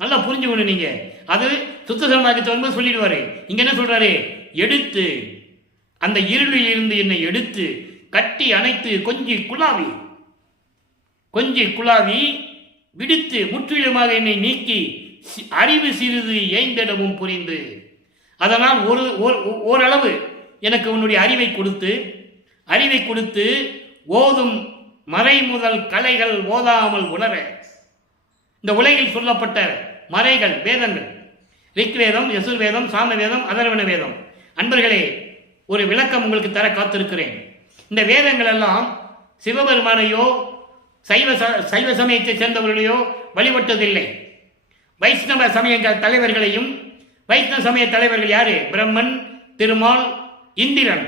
நல்லா புரிஞ்சுக்கணும் நீங்க. அது சுத்த சன்மார்க்கத்தை வந்து சொல்லிடுவாரு. இங்க என்ன சொல்றாரு? எடுத்து, அந்த இருளில் இருந்து என்னை எடுத்து கட்டி அணைத்து கொஞ்சி குழாவி விடுத்து முற்றிலுமாக என்னை நீக்கி அறிவு சிறிது ஏய்ந்திடவும் புரிந்து, அதனால் ஓரளவு எனக்கு உன்னுடைய அறிவை கொடுத்து ஓதும் மறை முதல் கலைகள் ஓதாமல் உணர, இந்த உலகில் சொல்லப்பட்ட மறைகள், வேதங்கள், ரிக்வேதம், யசுர்வேதம், சாமவேதம், அதர்வண வேதம், அன்பர்களே ஒரு விளக்கம் உங்களுக்கு தர காத்திருக்கிறேன். இந்த வேதங்கள் எல்லாம் சிவபெருமானையோ சைவ சமயத்தை சேர்ந்தவர்களையோ வழிபட்டதில்லை. வைஷ்ணவ சமய தலைவர்களையும், வைஷ்ணவ சமய தலைவர்கள் யாரு? பிரம்மன், திருமால், இந்திரன்,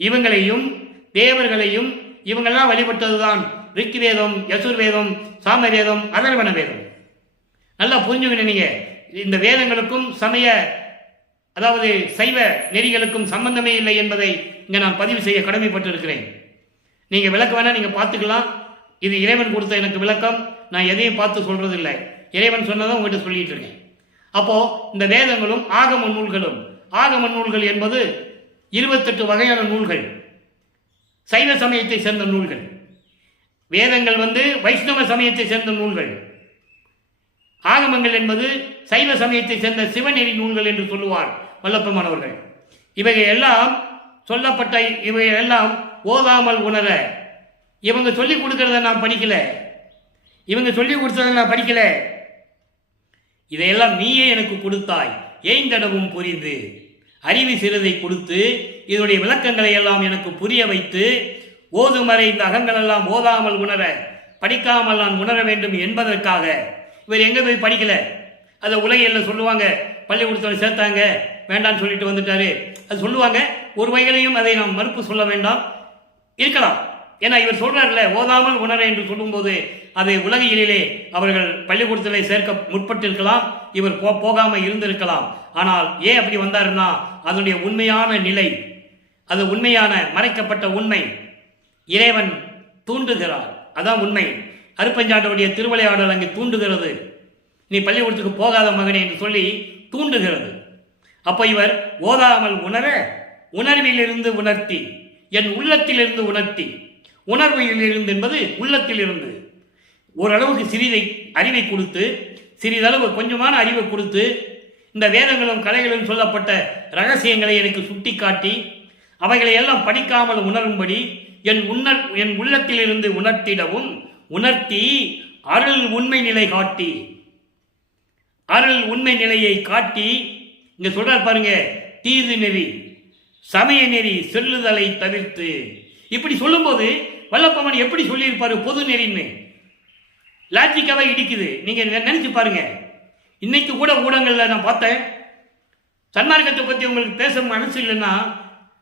இவங்களையும் தேவர்களையும் இவங்கெல்லாம் வழிபட்டதுதான் ரிக்வேதம், யசுர்வேதம், சாமவேதம், அதர்வண வேதம். நல்லா புரிஞ்சுக்கணும் நீங்க. இந்த வேதங்களுக்கும் அதாவது சைவ நெறிகளுக்கும் சம்பந்தமே இல்லை என்பதை இங்க நான் பதிவு செய்ய கடமைப்பட்டிருக்கிறேன். நீங்க விளக்க வேணா நீங்க பார்த்துக்கலாம். இது இறைவன் கொடுத்த எனக்கு விளக்கம். நான் எதையும் பார்த்து சொல்றது இல்லை, இறைவன் சொன்னதை உங்ககிட்ட சொல்லிட்டு இருக்கேன். அப்போ இந்த வேதங்களும் ஆகம நூல்கள் என்பது 28 வகையான நூல்கள், சைவ சமயத்தை சேர்ந்த நூல்கள். வேதங்கள் வந்து வைஷ்ணவ சமயத்தை சேர்ந்த நூல்கள். ஆகமங்கள் என்பது சைவ சமயத்தை சேர்ந்த சிவநெறி நூல்கள் என்று சொல்லுவார் வல்லப்பமானவர்கள். இவைகள் எல்லாம் ஓதாமல் உணர, இவங்க சொல்லிக் கொடுக்கறத நான் படிக்கல, இவங்க சொல்லிக் கொடுத்ததை நான் படிக்கல, இதையெல்லாம் நீயே எனக்கு கொடுத்தாய், ஏய்ந்தடவும் புரிந்து அறிவு சிறிதை கொடுத்து இதனுடைய விளக்கங்களை எல்லாம் எனக்கு புரிய வைத்து ஓதுமறை இந்த அகங்கள் எல்லாம் ஓதாமல் உணர, படிக்காமல் நான் உணர வேண்டும் என்பதற்காக. இவர் எங்க போய் படிக்கல, அதை உலகில் சொல்லுவாங்க, பள்ளிக்கூடத்தில் சேர்த்தாங்க, வேண்டான்னு சொல்லிட்டு வந்துட்டாரு, அது சொல்லுவாங்க. ஒரு வகையிலையும் அதை நாம் மறுப்பு சொல்ல வேண்டாம், இருக்கலாம். ஏன்னா இவர் சொல்றாருல ஓதாமல் உணர என்று சொல்லும்போது அதை உலகியலிலே அவர்கள் பள்ளிக்கூடத்திலே சேர்க்க முற்பட்டிருக்கலாம், இவர் போகாம இருந்திருக்கலாம். ஆனால் ஏன் அப்படி வந்தாருன்னா அதனுடைய உண்மையான நிலை, அது உண்மையான மறைக்கப்பட்ட உண்மை, இறைவன் தூண்டுகிறார், அதான் உண்மை. அருப்பஞ்சாண்டவுடைய திருவிளையாடல் அங்கே தூண்டுகிறது, நீ பள்ளிக்கூடத்துக்கு போகாத மகனே என்று சொல்லி தூண்டுகிறது. அப்ப இவர் ஓதாமல் உணர, உணர்விலிருந்து உணர்த்தி, என் உள்ளத்திலிருந்து உணர்த்தி, உணர்வில் இருந்து என்பது உள்ளத்தில் இருந்து ஓரளவுக்கு சிறிதை அறிவை கொடுத்து, சிறிதளவு கொஞ்சமான அறிவை கொடுத்து, இந்த வேதங்களும் கலைகளும் சொல்லப்பட்ட ரகசியங்களை எனக்கு சுட்டி காட்டி அவைகளை எல்லாம் படிக்காமல் உணரும்படி என் உள்ளத்தில் இருந்து உணர்த்திடவும் உணர்த்தி அருள் உண்மை நிலை காட்டி, அருள் உண்மை நிலையை காட்டி, இங்க சொல்றார் பாருங்க, தீது நெறி சமய நெறி செல்லுதலை தவிர்த்து. இப்படி சொல்லும்போது வல்லப்பமன் எப்படி சொல்லியிருப்பாரு? பொது நெறின்னு லாஜிக்காவே இடிக்குது. நீங்க நினைச்சு பாருங்க. இன்னைக்கு கூட ஊடகங்கள்ல நான் பார்த்தேன், சன்மார்க்கத்தை பத்தி உங்களுக்கு பேச மனசு இல்லைன்னா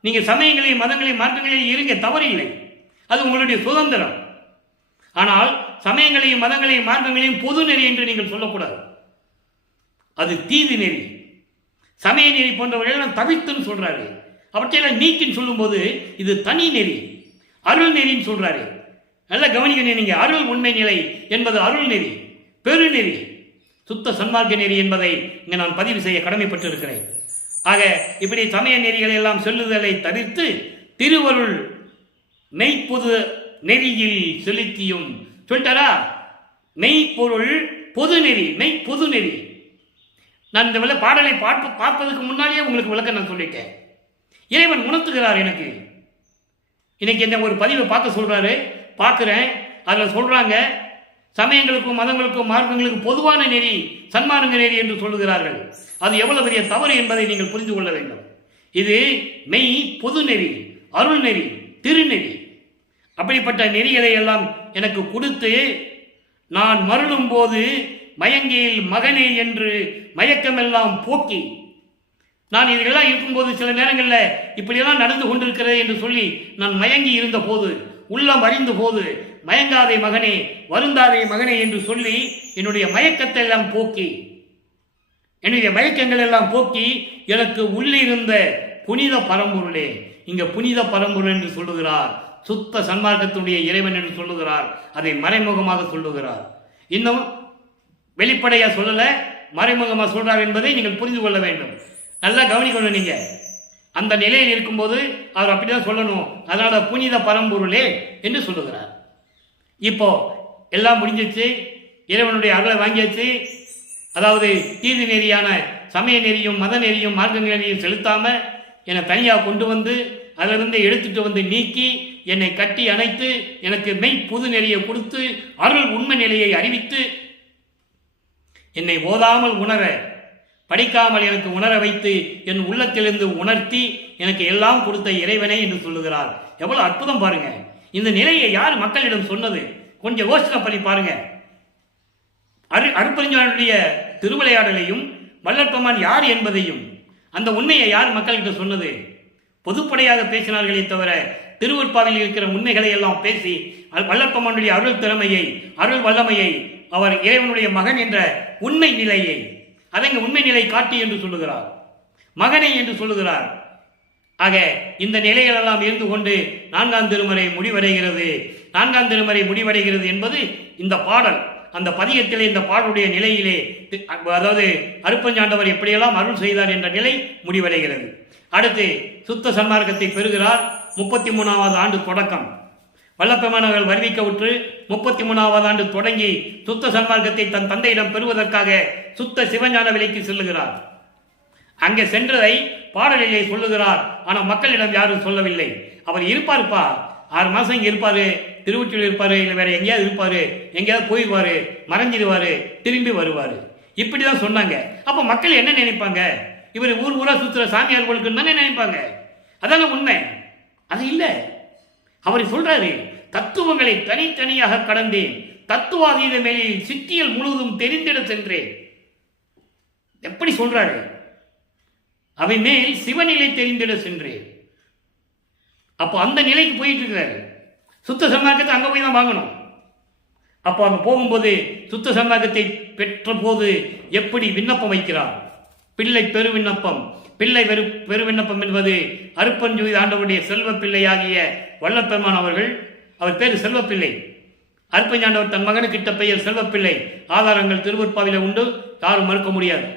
நீங்க சமயங்களையும் மதங்களையும் மார்க்கங்களையும் இருங்க, தவறு இல்லை, அது உங்களுடைய சுதந்திரம். ஆனால் சமயங்களையும் மதங்களையும் மார்க்கங்களையும் பொது நெறி என்று நீங்கள் சொல்லக்கூடாது, அது தீது நெறி. சமய நெறி போன்றவர்கள் தவிர்த்துன்னு சொல்றாரு, அவற்றையெல்லாம் நீக்கின்னு சொல்லும்போது இது தனி நெறி, அருள் நெறின்னு சொல்றாரு. நல்லா கவனிக்கணும் நீங்க. அருள் உண்மை நிலை என்பது அருள் நெறி, பெருநெறி, சுத்த சன்மார்க்க நெறி என்பதை இங்க நான் பதிவு செய்ய கடமைப்பட்டு இருக்கிறேன். ஆக இப்படி சமய நெறிகளை எல்லாம் சொல்லுதலை தவிர்த்து திருவருள் மெய்ப்பொது நெறியில் செலுத்தியும் சொல்லிட்டாரா? மெய்ப்பொருள் பொது நெறி, மெய்ப்பொது நெறி. நான் இந்த பாடலை பார்ப்பதற்கு முன்னாலேயே உங்களுக்கு விளக்க நான் சொல்லிட்டேன். இறைவன் உணர்த்துகிறார் எனக்கு. இன்னைக்கு என்ன ஒரு பதிவை பார்க்க சொல்றாரு, பார்க்கிறேன். அதில் சொல்றாங்க, சமயங்களுக்கும் மதங்களுக்கும் மார்க்கங்களுக்கும் பொதுவான நெறி சன்மார்க்க நெறி என்று சொல்லுகிறார்கள். அது எவ்வளவு பெரிய தவறு என்பதை நீங்கள் புரிந்து கொள்ள வேண்டும். இது மெய் பொது நெறி, அருள் நெறி, திருநெறி. அப்படிப்பட்ட நெறிகளை எல்லாம் எனக்கு கொடுத்து நான் மருளும் போது மயங்கியில் மகனே என்று மயக்கமெல்லாம் போக்கி, நான் இதெல்லாம் இருக்கும்போது சில நேரங்களில் இப்படியெல்லாம் நடந்து கொண்டிருக்கிறது என்று சொல்லி நான் மயங்கி இருந்த போது, உள்ளம் அறிந்த போது, மயங்காதே மகனே, வருந்தாதே மகனே என்று சொல்லி என்னுடைய மயக்கத்தை எல்லாம் போக்கி, என்னுடைய மயக்கங்கள் எல்லாம் போக்கி எனக்கு உள்ளிருந்த புனித பரம்பொருளே, இங்க புனித பரம்பொருள் என்று சொல்லுகிறார், சுத்த சன்மார்க்கத்துடைய இறைவன் என்று சொல்லுகிறார், அதை மறைமுகமாக சொல்லுகிறார். இன்னும் வெளிப்படையா சொல்லல, மறைமுகமாக சொல்றார் என்பதை நீங்கள் புரிந்து கொள்ள வேண்டும். நல்லா கவனிக்கணும். நீங்க அந்த நிலையில் இருக்கும்போது அவர் அப்படிதான் சொல்லணும். அதனால புனித பரம்பொருளே என்று சொல்லுகிறார். இப்போ எல்லாம் முடிஞ்சிச்சு, இறைவனுடைய அருளை வாங்கியாச்சு. அதாவது தீது நெறியான சமய நெறியும் மத நெறியும் மார்க்க நெறியும் செலுத்தாம என்னை தனியாக கொண்டு வந்து அதிலிருந்து எடுத்துட்டு வந்து நீக்கி என்னை கட்டி அணைத்து எனக்கு மெய் புது நெறியை கொடுத்து அருள் உண்மை நிலையை அறிவித்து என்னை ஓதாமல் உணர, படிக்காமல் எனக்கு உணர வைத்து என் உள்ளத்திலிருந்து உணர்த்தி எனக்கு எல்லாம் கொடுத்த இறைவனை என்று சொல்லுகிறார். எவ்வளவு அற்புதம் பாருங்க. இந்த நிலையை யார் மக்களிடம் சொன்னது? கொஞ்சம் யோசனை பண்ணி பாருங்க. அருட்பெருஞ்சானுடைய திருவிளையாடலையும் வள்ளற்பெருமான் யார் என்பதையும் அந்த உண்மையை யார் மக்கள்கிட்ட சொன்னது? பொதுப்படையாக பேசினார்களே தவிர திருவருட்பாவில் இருக்கிற உண்மைகளை எல்லாம் பேசி வள்ளற்பெருமானுடைய அருள் திறமையை, அருள் வல்லமையை, அவர் இறைவனுடைய மகன் என்ற உண்மை நிலையை, அதை உண்மை நிலை காட்டி என்று சொல்லுகிறார், மகனை என்று சொல்லுகிறார். ஆக இந்த நிலைகளெல்லாம் இருந்து கொண்டு நான்காம் திருமறை முடிவடைகிறது. நான்காம் திருமறை முடிவடைகிறது என்பது இந்த பாடல், அந்த பதிகத்திலே இந்த பாடலுடைய நிலையிலே, அதாவது அருட்பெருஞ்சாண்டவர் எப்படியெல்லாம் அருள் செய்தார் என்ற நிலை முடிவடைகிறது. அடுத்து சுத்த சன்மார்க்கத்தை பெறுகிறார். 33வது ஆண்டு தொடக்கம். வள்ளற்பெருமானவர்கள் வருவிக்கவுற்று 33வது ஆண்டு தொடங்கி சுத்த சன்மார்க்கத்தை தன் தந்தையிடம் பெறுவதற்காக சுத்த சிவஞான விலைக்கு செல்லுகிறார். அங்கே சென்றதை பாடலிலே சொல்லுகிறார். ஆனால் மக்களிடம் யாரும் சொல்லவில்லை. அவர் இருப்பாருப்பா, 6 மாசம் இங்கே இருப்பாரு, திருவொற்றியூர் இருப்பாரு, இல்லை வேற எங்கேயாவது இருப்பாரு, எங்கேயாவது போயிடுவாரு, மறைஞ்சிடுவாரு, திரும்பி வருவாரு, இப்படிதான் சொன்னாங்க. அப்ப மக்கள் என்ன நினைப்பாங்க? இவர் ஊர் ஊரா சுத்துற சாமியார்களுக்கு தானே நினைப்பாங்க. அதான உண்மை. அது இல்லை. அவர் சொல்றாரு, தத்துவங்களை தனித்தனியாக கடந்தேன், தத்துவாதீத மேலில் சித்தியல் முழுவதும் தெரிந்திட சென்றேன். எப்படி சொல்றாரு? அவை மேல் சிவநிலை தெரிந்திட சென்றேன். அப்போ அந்த நிலைக்கு போயிட்டு இருக்கிறாரு. சுத்த சன்மார்க்கத்தை அங்க போய் தான் வாங்கணும். அப்போ அங்க போகும்போது சுத்த சன்மார்க்கத்தை பெற்ற போது எப்படி விண்ணப்பம் வைக்கிறார்? பிள்ளை பெரு விண்ணப்பம். பிள்ளை பெரு விண்ணப்பம் என்பது அருட்பெருஞ்ஜோதி ஆண்டவருடைய செல்வ பிள்ளையாகிய வள்ளற்பெருமான் அவர்கள், அவர் பேர் செல்வப்பிள்ளை. அருட்பெருஞ்சாண்டவர் தன் மகனுக்கிட்ட பெயர் செல்வப்பிள்ளை. ஆதாரங்கள் திருவருட்பாவிலே உண்டு, யாரும் மறுக்க முடியாது.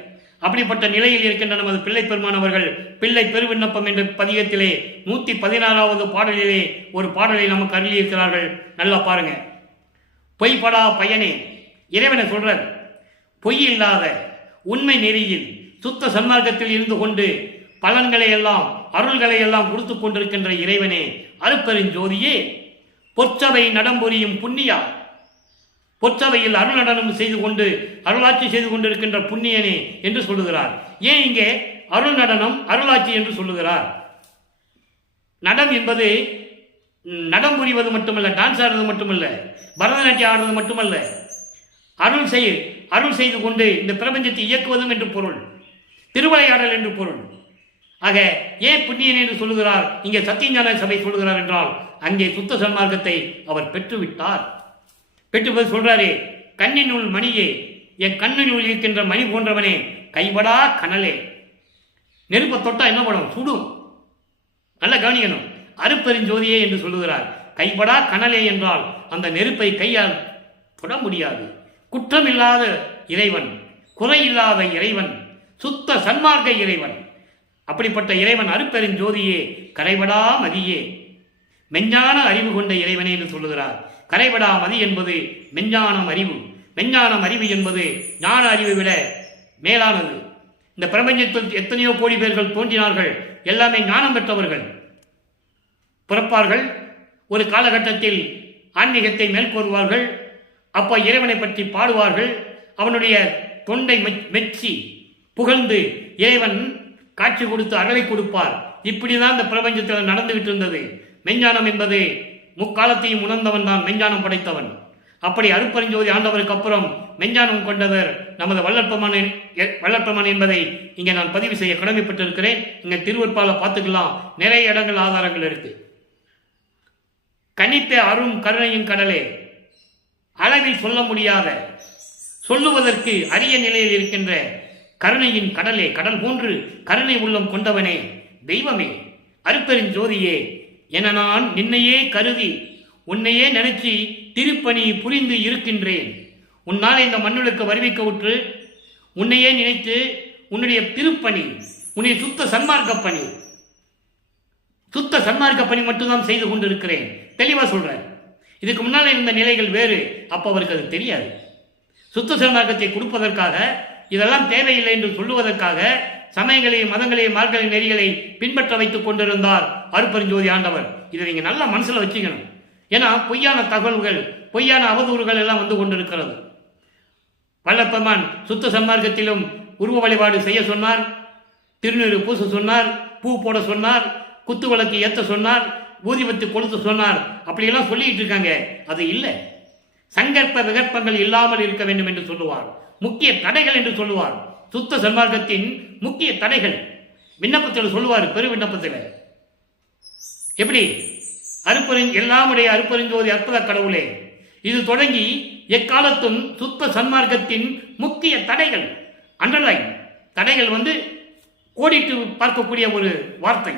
அப்படிப்பட்ட நிலையில் இருக்கின்ற நமது பிள்ளை பெருமான் அவர்கள் பிள்ளை பெருவிண்ணப்பம் என்ற பதிகத்திலே 116வது பாடலிலே ஒரு பாடலை நமக்கு அருளியிருக்கிறார்கள். நல்லா பாருங்க. பொய்படா பயனே, இறைவனை சொல்றார். பொய் இல்லாத உண்மை நெறியில் சுத்த சன்மார்க்கத்தில் இருந்து கொண்டு பலன்களை எல்லாம் அருள்களை எல்லாம் கொடுத்து கொண்டிருக்கின்ற இறைவனே, அருட்பெருஞ்சோதியே, பொற்சபை நடம்புரியும் புண்ணியா, பொற்சபையில் அருள் நடனம் செய்து கொண்டு அருளாட்சி செய்து கொண்டிருக்கின்ற புண்ணியனே என்று சொல்லுகிறார். ஏன் இங்கே அருள் நடனம் அருளாட்சி என்று சொல்லுகிறார்? நடம் என்பது நடம் புரிவது மட்டுமல்ல, டான்ஸ் ஆடுறது மட்டுமல்ல, பரதநாட்டியம் ஆடுறது மட்டுமல்ல, அருள் செய்து கொண்டு இந்த பிரபஞ்சத்தை இயக்குவதும் என்று பொருள், திருவிளையாடல் என்று பொருள். ஆக ஏன் புண்ணியன் என்று சொல்லுகிறார்? இங்கே சத்தியஞான சபை சொல்லுகிறார் என்றால் அங்கே சுத்த சன்மார்க்கத்தை அவர் பெற்றுவிட்டார். பெற்று சொல்றாரு, கண்ணினுள் மணியே, என் கண்ணினுள் இருக்கின்ற மணி போன்றவனே, கைபடா கனலே. நெருப்பை தொட்டா என்ன பண்ணும்? சுடும். நல்லா கவனிக்கணும். அருட்பெருஞ்சோதியே என்று சொல்லுகிறார். கைபடா கனலே என்றால் அந்த நெருப்பை கையால் தொட முடியாது. குற்றமில்லாத இறைவன், குறையில்லாத இறைவன், சுத்த சன்மார்க்க இறைவன். அப்படிப்பட்ட இறைவன் அருட்பெருஞ்சோதியே, கரைபடா மதியே, மெஞ்ஞான அறிவு கொண்ட இறைவனே என்று சொல்லுகிறார். கரைபடா மதி என்பது மெஞ்ஞானம் அறிவு. மெஞ்ஞானம் அறிவு என்பது ஞான அறிவை விட மேலானது. இந்த பிரபஞ்சத்தில் எத்தனையோ கோடி பேர்கள் தோன்றினார்கள், எல்லாமே ஞானம் பெற்றவர்கள் பிறப்பார்கள். ஒரு காலகட்டத்தில் ஆன்மீகத்தை மேற்கொள்வார்கள். அப்போ இறைவனை பற்றி பாடுவார்கள். அவனுடைய தொண்டை மெச்சி புகழ்ந்து இறைவன் காட்சி கொடுத்து அருளை கொடுப்பார். இப்படிதான் இந்த பிரபஞ்சத்தில் நடந்துகிட்டு இருந்தது. மெஞ்ஞானம் என்பது முக்காலத்தையும் உணர்ந்தவன் தான் மெஞ்ஞானம் படைத்தவன். அப்படி அருட்பெருஞ்சோதி ஆண்டவருக்கு அப்புறம் மெஞ்ஞானம் கொண்டவர் நமது வள்ளற்பெருமான் என்பதை இங்கே நான் பதிவு செய்ய கடமைப்பட்டிருக்கிறேன். இங்கே திருவற்பால பார்த்துக்கலாம், நிறைய இடங்கள் ஆதாரங்கள் இருக்கு. கனித்த அரும் கருணையின் கடலே, அளவில் சொல்ல முடியாத, சொல்லுவதற்கு அரிய நிலையில் இருக்கின்ற கருணையின் கடலே, கடல் போன்று கருணை உள்ளம் கொண்டவனே, தெய்வமே, அருட்பெருஞ்சோதியே என நான் நின்னையே கருதி உன்னையே நினைச்சி திருப்பணி புரிந்து இருக்கின்றேன். உன்னால் இந்த மண்ணுக்கு வருவிக்க உற்று உன்னையே நினைத்து உன்னுடைய திருப்பணி, உன்னுடைய சுத்த சன்மார்க்க பணி மட்டும்தான் செய்து கொண்டிருக்கிறேன். தெளிவா சொல்றேன். இதுக்கு முன்னால் இருந்த நிலைகள் வேறு. அப்ப அவருக்கு அது தெரியாது. சுத்த சன்மார்க்கத்தை கொடுப்பதற்காக, இதெல்லாம் தேவையில்லை என்று சொல்லுவதற்காக சமயங்களையும் மதங்களையும் மார்க்க நெறிகளை பின்பற்ற வைத்துக் கொண்டிருந்தார் அருட்பெருஞ்சோதி ஆண்டவர். இதை நீங்க நல்லா மனசுல வச்சுக்கணும். ஏன்னா பொய்யான தகவல்கள், பொய்யான அவதூறுகள் எல்லாம் வந்து கொண்டிருக்கிறது. வள்ளற்பெருமான் சுத்த சன்மார்க்கத்திலும் உருவ வழிபாடு செய்ய சொன்னார், திருநீறு பூச சொன்னார், பூ போட சொன்னார், குத்து விளக்கு ஏற்ற சொன்னார், ஊதிபத்து கொளுத்த சொன்னார். அப்படியெல்லாம் சொல்லிட்டு இருக்காங்க. அது இல்லை. சங்கற்ப விகற்பங்கள் இல்லாமல் இருக்க வேண்டும் என்று சொல்லுவார். முக்கிய தடைகள் என்று சொல்லுவார். சுத்த சன்மார்க்கத்தின் முக்கிய தடைகள் விண்ணப்பத்தில் சொல்லுவார். பெரு விண்ணப்பத்தில் எப்படி எல்லாமுடைய அருட்பெருஞ்சோதி அற்புத கடவுளே, இது தொடங்கி எக்காலத்தும் சுத்த சன்மார்க்கத்தின் முக்கிய தடைகள், அண்டர்லைன் தடைகள் வந்து கோடிட்டு பார்க்கக்கூடிய ஒரு வார்த்தை.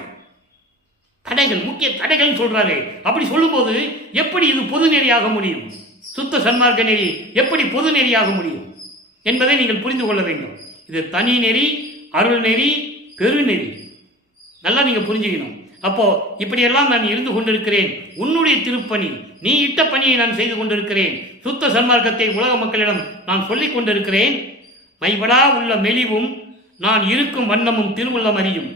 தடைகள், முக்கிய தடைகள் சொல்றாரு. அப்படி சொல்லும்போது எப்படி இது பொது நெறியாக முடியும்? சுத்த சன்மார்க்க நெறி எப்படி பொது நெறியாக முடியும் என்பதை நீங்கள் புரிந்து கொள்ள வேண்டும். இது தனி நெறி, அருள் நெறி, பெருநெறி. நல்லா நீங்க புரிஞ்சுக்கணும். அப்போ இப்படியெல்லாம் நான் இருந்து கொண்டிருக்கிறேன். உன்னுடைய திருப்பணி, நீ இட்ட பணியை நான் செய்து கொண்டிருக்கிறேன். சுத்த சன்மார்க்கத்தை உலக மக்களிடம் நான் சொல்லிக் கொண்டிருக்கிறேன். மைபடா உள்ள மெலிவும் நான் இருக்கும் வண்ணமும் திருவுள்ளம் அறியும்.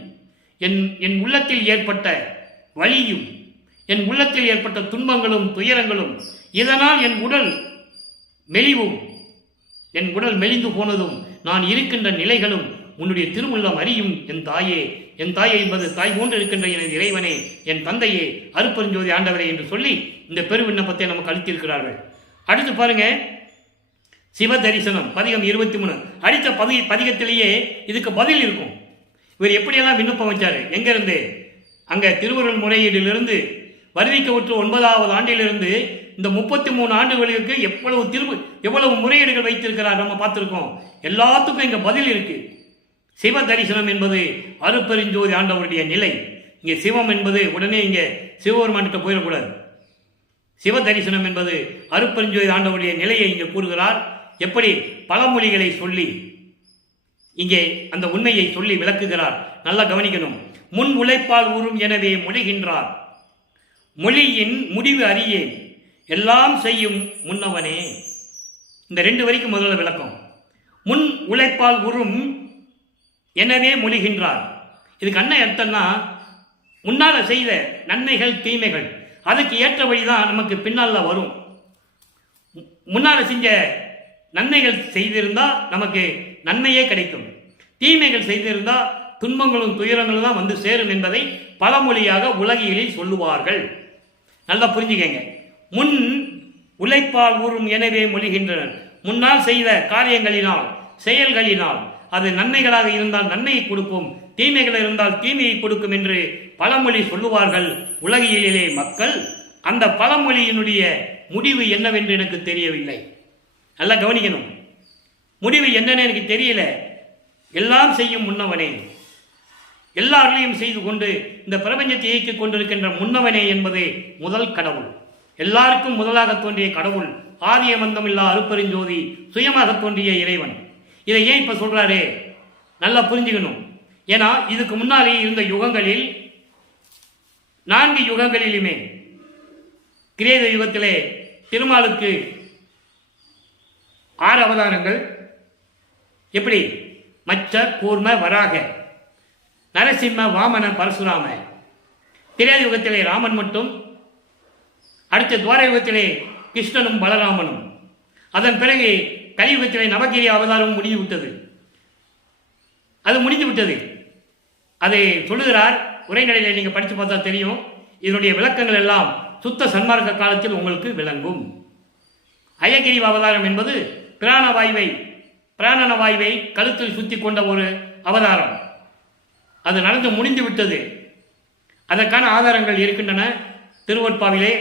என் உள்ளத்தில் ஏற்பட்ட வலியும், என் உள்ளத்தில் ஏற்பட்ட துன்பங்களும் துயரங்களும், இதனால் என் உடல் மெலிவும், என் உடல் மெலிந்து போனதும், நான் இருக்கின்ற நிலைகளும் உன்னுடைய திருவுள்ளம் அறியும். என் தாயே, என் தாயே என்பது தாய் போன்று இருக்கின்ற எனது இறைவனே, என் தந்தையே, அருட்பெருஞ்சோதி ஆண்டவரே என்று சொல்லி இந்த பெரு விண்ணப்பத்தை நமக்கு அளித்திருக்கிறார்கள். அடுத்து பாருங்க, சிவ தரிசனம் பதிகம் 23. அடுத்த பதிகத்திலேயே இதுக்கு பதில் இருக்கும். இவர் எப்படியெல்லாம் விண்ணப்பம் வச்சாரு, எங்க இருந்து? அங்க திருவருள் முறையீடிலிருந்து வருவிக்க உற்ற 9வது ஆண்டிலிருந்து இந்த 33 ஆண்டுகளுக்கு எவ்வளவு முறையீடுகள் வைத்திருக்கிறார் நம்ம பார்த்திருக்கோம். எல்லாத்துக்கும் இங்க பதில் இருக்கு. சிவ தரிசனம் என்பது அருட்பெருஞ்சோதி ஆண்டவருடைய நிலை. இங்கே சிவம் என்பது உடனே இங்கே சிவபெருமான்கிட்ட போயிடக்கூடாது. சிவ தரிசனம் என்பது அருட்பெருஞ்சோதி ஆண்டவருடைய நிலையை இங்கே கூறுகிறார். எப்படி பழமொழிகளை சொல்லி இங்கே அந்த உண்மையை சொல்லி விளக்குகிறார். நல்லா கவனிக்கணும். முன் உழைப்பால் உறும் எனவே மொழிகின்றார், மொழியின் முடிவு அறியேன், எல்லாம் செய்யும் முன்னவனே. இந்த 2 வரைக்கும் முதல்ல விளக்கம். முன் உழைப்பால் உறும் எனவே மொழிகின்றார். இதுக்கு என்ன அர்த்தம்னா, முன்னால செய்த நன்மைகள் தீமைகள் அதுக்கு ஏற்ற வழிதான் நமக்கு பின்னால வரும். முன்னால செஞ்ச நன்மைகள் செய்திருந்தா நமக்கு நன்மையே கிடைக்கும். தீமைகள் செய்திருந்தா துன்பங்களும் துயரங்களும் தான் வந்து சேரும் என்பதை பழமொழியாக உலகியலில் சொல்லுவார்கள். நல்லா புரிஞ்சுக்கங்க. முன் உழைப்பால் ஊறும் எனவே மொழிகின்றனர். முன்னால் செய்த காரியங்களினால் செயல்களினால் அது நன்மைகளாக இருந்தால் நன்மையை கொடுக்கும், தீமைகள் இருந்தால் தீமையை கொடுக்கும் என்று பழமொழி சொல்லுவார்கள் உலகியலிலே மக்கள். அந்த பழமொழியினுடைய முடிவு என்னவென்று எனக்கு தெரியவில்லை. நல்லா கவனிக்கணும். முடிவு என்னன்னு எனக்கு தெரியல. எல்லாம் செய்யும் முன்னவனே, எல்லாரையும் செய்து கொண்டு இந்த பிரபஞ்சத்தை இயக்கிக் கொண்டிருக்கின்ற முன்னவனே என்பதே முதல் கடவுள். எல்லாருக்கும் முதலாக தோன்றிய கடவுள், ஆதிய மந்தமில்லா அருட்பெருஞ்சோதி, சுயமாக தோன்றிய இறைவன். இதை ஏன் இப்ப சொல்றாரு? நல்லா புரிஞ்சுக்கணும். ஏன்னா இதுக்கு முன்னாலே இருந்த யுகங்களில் 4 யுகங்களிலுமே, கிரேத யுகத்திலே திருமாலுக்கு 6 அவதாரங்கள். எப்படி? மச்ச, கூர்ம, வராக, நரசிம்ம, வாமன, பரசுராம. திரேத யுகத்திலே ராமன் மட்டும். அடுத்த துவார யுகத்திலே கிருஷ்ணனும் பலராமனும். அதன் பிறகு கலியுகத்திலே நவகிரி அவதாரமும் முடிந்து விட்டது. அது முடிந்து விட்டது. அதை சொல்லுகிறார் உரைநடையில நீங்க படிச்சு பார்த்தா தெரியும். இதனுடைய விளக்கங்கள் எல்லாம் சுத்த சன்மார்க்க காலத்தில் உங்களுக்கு விளங்கும். அயகிரி அவதாரம் என்பது பிராணன வாயுவை கழுத்தில் சுத்தி கொண்ட ஒரு அவதாரம். அது நடந்து முடிந்து விட்டது. அதற்கான ஆதாரங்கள் இருக்கின்றன திருவொற்பாவிலே.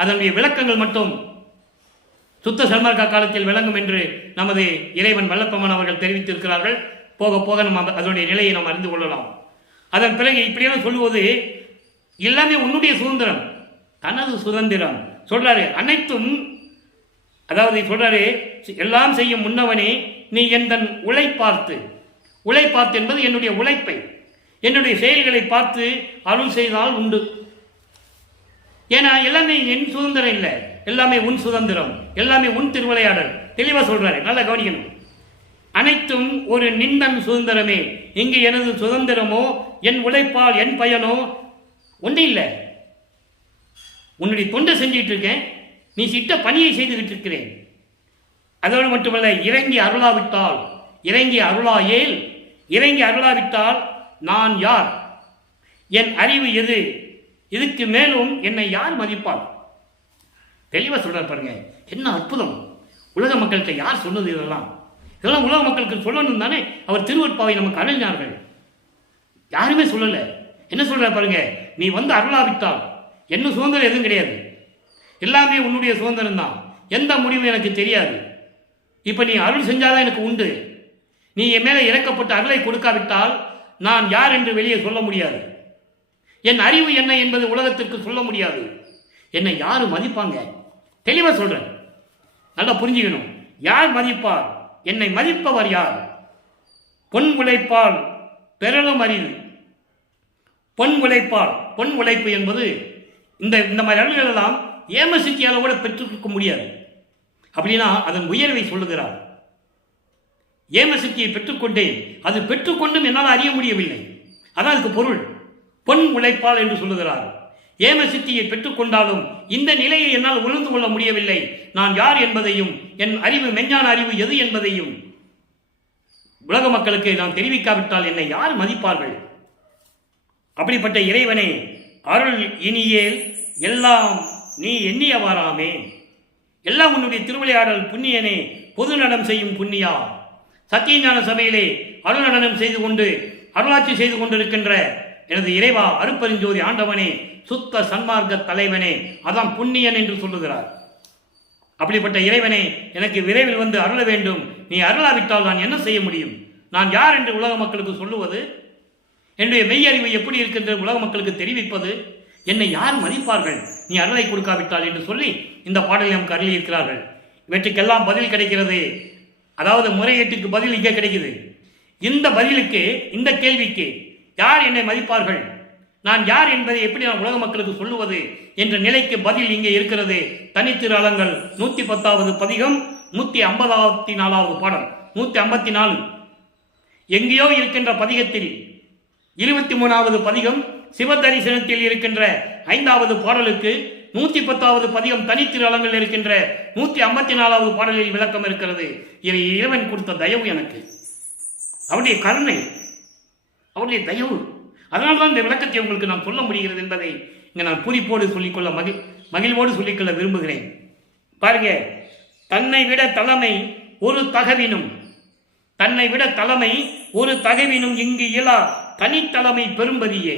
அதனுடைய விளக்கங்கள் மட்டும் சுத்த சன்மார்க்க காலத்தில் விளங்கும் என்று நமது இறைவன் வல்லப்பமன் அவர்கள் தெரிவித்திருக்கிறார்கள். போக போக நம்ம அதனுடைய நிலையை நாம் அறிந்து கொள்ளலாம். அதன் பிறகு இப்படியெல்லாம் சொல்லுவது எல்லாமே உன்னுடைய சுதந்திரம், தனது சுதந்திரம் சொல்றாரு. அனைத்தும் அதாவது சொல்றாரு, எல்லாம் செய்யும் முன்னவனே நீ எந்தன் உழைப்பார்த்து என்பது என்னுடைய உழைப்பை என்னுடைய செயல்களை பார்த்து அருள் செய்தால் உண்டு. ஏன்னா எல்லாமே என் சுதந்திரம் இல்லை, எல்லாமே உன் சுதந்திரம், எல்லாமே உன் திருவிளையாடல். தெளிவா சொல்றாரு, நல்லா கவனிக்கணும். அனைத்தும் ஒரு நிந்தன் சுதந்திரமே. இங்கு எனது சுதந்திரமோ என் உழைப்பால் என் பயனோ ஒன்றும் இல்லை. உன்னுடைய தொண்டை செஞ்சுட்டு இருக்கேன், நீ சிட்ட பணியை செய்துகிட்டு இருக்கிறேன். அதோடு மட்டுமல்ல, இறங்கி அருளாவிட்டால் நான் யார், என் அறிவு எது, இதுக்கு மேலும் என்னை யார் மதிப்பார்? தெளிவா சொல்றார் பாருங்க. என்ன அற்புதம்! உலக மக்கள்கிட்ட யார் சொன்னது? இதெல்லாம் உலக மக்களுக்கு சொல்லணும் தானே அவர் திருவொற்பாவை நமக்கு அருளினார்கள். யாருமே சொல்லல. என்ன சொல்ற பாருங்க, நீ வந்து அருளாவிட்டால் என்ன சுதந்திரம் எதுவும் கிடையாது, எல்லாமே உன்னுடைய சுதந்திரம் தான். எந்த முடிவும் எனக்கு தெரியாது. இப்ப நீ அருள் செஞ்சாதான் எனக்கு உண்டு. நீ என் மேல இறக்கப்பட்ட அருளை கொடுக்காவிட்டால் நான் யார் என்று வெளியே சொல்ல முடியாது. என் அறிவு என்ன என்பது உலகத்திற்கு சொல்ல முடியாது. என்னை யாரு மதிப்பாங்க? தெளிவா சொல்றேன், நல்லா புரிஞ்சுக்கணும். யார் மதிப்பார்? என்னை மதிப்பவர் யார்? பொன் உழைப்பால் பெறலும் அறிவு. பொன் உழைப்பு என்பது இந்த மாதிரி அருள்கள் எல்லாம் ஏமசித்தியால கூட பெற்றுக்க முடியாது. அப்படின்னா அதன் உயர்வை சொல்லுகிறார். ஏமசித்தியை பெற்றுக்கொண்டேன், அது பெற்றுக்கொண்டும் என்னால் அறிய முடியவில்லை. அதான் அதுக்கு பொருள். பொன் உழைப்பால் என்று சொல்லுகிறார். ஏமசித்தியை பெற்றுக்கொண்டாலும் இந்த நிலையை என்னால் உணர்ந்து கொள்ள முடியவில்லை. நான் யார் என்பதையும் என் அறிவு மெஞ்ஞான அறிவு எது என்பதையும் உலக மக்களுக்கு நான் தெரிவிக்காவிட்டால் என்னை யார் மதிப்பார்கள்? அப்படிப்பட்ட இறைவனே, அருள் இனியேல் எல்லாம் நீ எண்ணியவாராமே. எல்லாம் உன்னுடைய திருவிளையாடல் புண்ணியனே, பொது நடம் செய்யும் புண்ணியா. சத்தியஞான சபையிலே அருள் நடனம் செய்து கொண்டு அருளாட்சி செய்து கொண்டிருக்கின்ற எனது இறைவா, அருப்பெருஞ்சோதி ஆண்டவனே, சுத்த சன்மார்க்க தலைவனே, அதான் புண்ணியன் என்று சொல்லுகிறார். அப்படிப்பட்ட இறைவனே, எனக்கு விரைவில் வந்து அருள வேண்டும். நீ அருளாவிட்டால் நான் என்ன செய்ய முடியும்? நான் யார் என்று உலக மக்களுக்கு சொல்லுவது? என்னுடைய மெய்யறிவு எப்படி இருக்கின்ற உலக மக்களுக்கு தெரிவிப்பது? என்னை யார் மதிப்பார்கள் நீ அருளை கொடுக்காவிட்டால் என்று சொல்லி இந்த பாடலை நமக்கு அருளி இருக்கிறார்கள். இவற்றுக்கெல்லாம் பதில் கிடைக்கிறது. அதாவது முறையீட்டுக்கு பதில் இங்கே கிடைக்குது. இந்த பதிலுக்கு, இந்த கேள்விக்கு யார் என்னை மதிப்பார்கள், நான் யார் என்பதை எப்படி நான் உலக மக்களுக்கு சொல்லுவது என்ற நிலைக்கு பதில் இங்கே இருக்கிறது. தனித்திரு அலங்கள் 110வது பதிகம் 154வது பாடல் 154. எங்கேயோ இருக்கின்ற பதிகத்தில் 23வது பதிகம் சிவதரிசனத்தில் இருக்கின்ற 5வது பாடலுக்கு 110வது பதிகம் தனித்திரு அலங்கள் இருக்கின்ற 154வது பாடலில் விளக்கம் இருக்கிறது. இதை இறைவன் கொடுத்த தயவு எனக்கு, அவருடைய கருணை, அவருடைய தயவு. அதனால்தான் இந்த விளக்கத்தை உங்களுக்கு நான் சொல்ல முடிகிறது என்பதை இங்கே நான் பூரிப்போடு சொல்லிக்கொள்ள மகிழ்வோடு சொல்லிக்கொள்ள விரும்புகிறேன். பாருங்க, தன்னை விட தலைமை ஒரு தகவினும் இங்கு இயலா தனித்தலைமை பெரும்பதியே.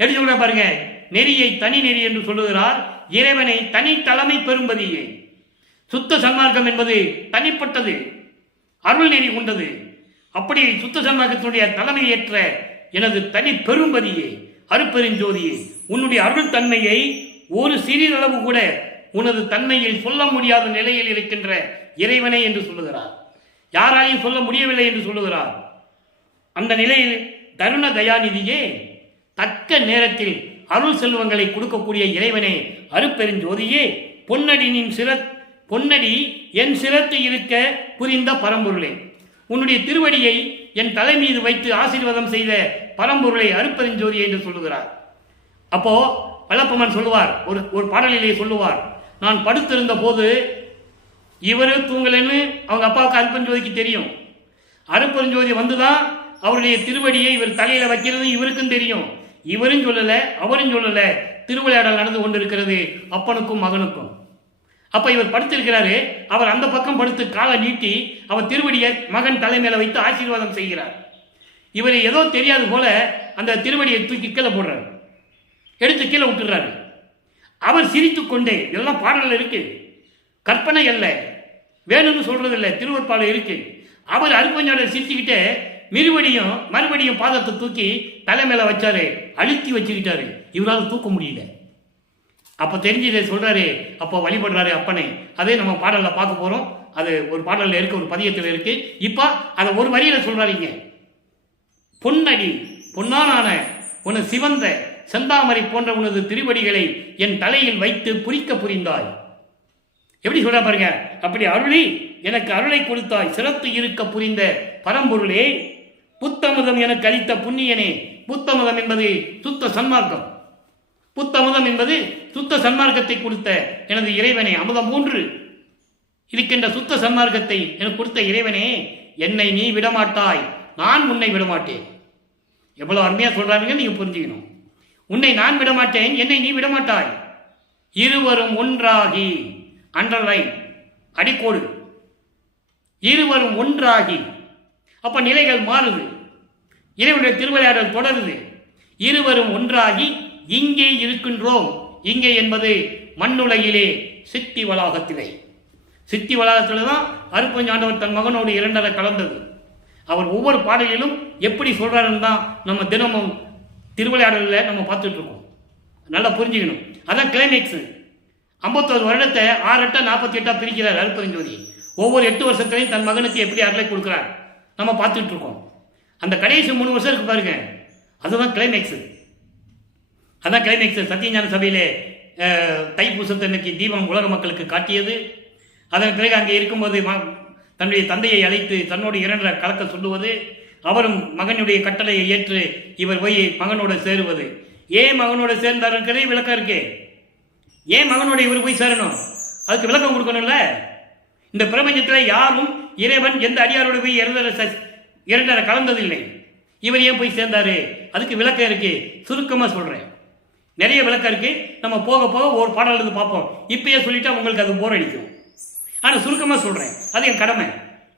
எப்படி சொல்ற பாருங்க, நெறியை தனி நெறி என்று சொல்லுகிறார். இறைவனை தனித்தலைமை பெரும்பதியே. சுத்த சன்மார்க்கம் என்பது தனிப்பட்டது, அருள் நெறி கொண்டது. அப்படி சுத்த சன்மார்க்கத்தினுடைய தலைமை ஏற்ற எனது தனி பெரும்பதியே, அருப்பெருஞ்சோதியே, உன்னுடைய அருள் தன்மையை ஒரு சிறிதளவு கூட உனது தன்மையில் சொல்ல முடியாத நிலையில் இருக்கின்ற இறைவனை என்று சொல்லுகிறார். யாராலையும் சொல்ல முடியவில்லை என்று சொல்லுகிறார். அந்த நிலையில் தருண தயாநிதியே, தக்க நேரத்தில் அருள் செல்வங்களை கொடுக்கக்கூடிய இறைவனே, அருப்பெருஞ்சோதியே, பொன்னடி என் சிரத்து இருக்க புரிந்த பரம்பொருளே, உன்னுடைய திருவடியை என் தலை மீது வைத்து ஆசீர்வாதம் செய்த பரம்பொருளை அருப்பெருஞ்சோதியை என்று சொல்லுகிறார். அப்போ வல்லப்பமன் சொல்லுவார், ஒரு பாடலிலே சொல்லுவார், நான் படுத்திருந்த போது இவரு தூங்கலன்னு அவங்க அப்பாவுக்கு அருப்பெருஞ்சோதிக்கு தெரியும். அருப்பெருஞ்சோதி வந்துதான் அவருடைய திருவடியை இவர் தலையில வைக்கிறது இவருக்கும் தெரியும். இவரும் சொல்லல, அவரும் சொல்லல, திருவிளையாடல் நடந்து கொண்டிருக்கிறது அப்பனுக்கும் மகனுக்கும். அப்ப இவர் படுத்திருக்கிறாரு, அவர் அந்த பக்கம் படுத்து காலை நீட்டி அவர் திருவடியை மகன் தலைமையில வைத்து ஆசீர்வாதம் செய்கிறார். இவர் ஏதோ தெரியாது போல அந்த திருவடியை தூக்கி கீழே போடுறாரு, எடுத்து கீழே விட்டுறாரு. அவர் சிரித்து கொண்டே, எல்லாம் பாடல்கள் இருக்கு, கற்பனை அல்ல, வேணும்னு சொல்றது இல்லை, திருவற்பாடு இருக்கு. அவர் அருப்பஞ்சாடர் சிரிச்சுக்கிட்டே மறுபடியும் பாதத்தை தூக்கி தலைமையில வச்சாரு, அழுத்தி வச்சுக்கிட்டாரு. இவரால் தூக்க முடியல. அப்ப தெரிஞ்சதை சொல்றாரு, அப்போ வழிபடுறாரு அப்பனை. அதே நம்ம பாடல்ல பார்க்க போறோம். அது ஒரு பாடல்ல இருக்கு, ஒரு பதியத்தில் இருக்கு. இப்ப அதை ஒரு வரியில சொல்றாருங்க. பொன்னடி பொன்னான உன சிவந்த செந்தாமரை போன்ற உனது திருவடிகளை என் தலையில் வைத்து புரிக்க புரிந்தாய். எப்படி சொல்ற பாருங்க. அப்படி அருளி எனக்கு அருளை கொடுத்தாய், சிறத்து இருக்க புரிந்த பரம்பொருளே, புத்தமுதம் எனக்கு அளித்த புண்ணியனே. புத்தமுதம் என்பது சுத்த சன்மார்க்கம். புத்தமுதம் என்பது சுத்த சன்மார்க்கத்தை கொடுத்த எனது இறைவனே, அமுதம் 3 இருக்கின்ற சுத்த சன்மார்க்கத்தை எனக்கு கொடுத்த இறைவனே, என்னை நீ விடமாட்டாய், நான் உன்னை விடமாட்டேன். எவ்வளவு அருமையா சொல்றாங்க, நீங்க புரிஞ்சுக்கணும். உன்னை நான் விடமாட்டேன், என்னை நீ விடமாட்டாய். இருவரும் ஒன்றாகி, அண்டர்லைன், அடிக்கோடு, இருவரும் ஒன்றாகி. அப்ப நிலைகள் மாறுது, இறைவனுடைய திருவிளையாடல் தொடருது. இருவரும் ஒன்றாகி இங்கே இருக்கின்றோம். இங்கே என்பது மண்ணுலகிலே சித்தி வளாகத்திலே. சித்தி வளாகத்தில் தான் அருப்பஞ்சாண்டவர் தன் மகனோடு 2 கலந்தது. அவர் ஒவ்வொரு பாடலிலும் எப்படி சொல்றாருன்னு தான் நம்ம தினமும் திருவிளையாடலில் நம்ம பார்த்துட்டு இருக்கோம். நல்லா புரிஞ்சுக்கணும். அதான் கிளைமேக்ஸ். 51 வருடத்தை 6 48 பிரிக்கிறார் அருப்பெருஞ்சோதி. ஒவ்வொரு 8 வருஷத்துலையும் தன் மகனுக்கு எப்படி அருளை கொடுக்கிறார் நம்ம பார்த்துட்டு இருக்கோம். அந்த கடைசி 3 வருஷம் இருக்கு பாருங்க, அதுதான் கிளைமேக்ஸ். அதான் கிளைமேக்ஸ். சத்தியஞான சபையிலே தைப்பூசத்தன்னைக்கு தீபம் உலக மக்களுக்கு காட்டியது. அதன் பிறகு அங்கே இருக்கும்போது தன்னுடைய தந்தையை அழைத்து தன்னோடு 2 கலக்க சொல்லுவது, அவரும் மகனுடைய கட்டளையை ஏற்று இவர் போய் மகனோட சேருவது. ஏன் மகனோட சேர்ந்தாருங்கிறதே விளக்கம் இருக்கே. ஏன் மகனோட இவர் போய் சேரணும், அதுக்கு விளக்கம் கொடுக்கணும்ல. இந்த பிரபஞ்சத்தில் யாரும் இறைவன் எந்த அடியாரோடு போய் 2 கலந்ததில்லை. இவர் ஏன் போய் சேர்ந்தாரு, அதுக்கு விளக்கம் இருக்கு. சுருக்கமாக சொல்றேன், நிறைய விளக்கம் இருக்கு. நம்ம போக போக ஒரு பாடல் இருந்து பார்ப்போம். இப்பயே சொல்லிட்டா உங்களுக்கு அது போர் அடிக்கும். ஆனால் சுருக்கமாக சொல்றேன், அது என் கடமை.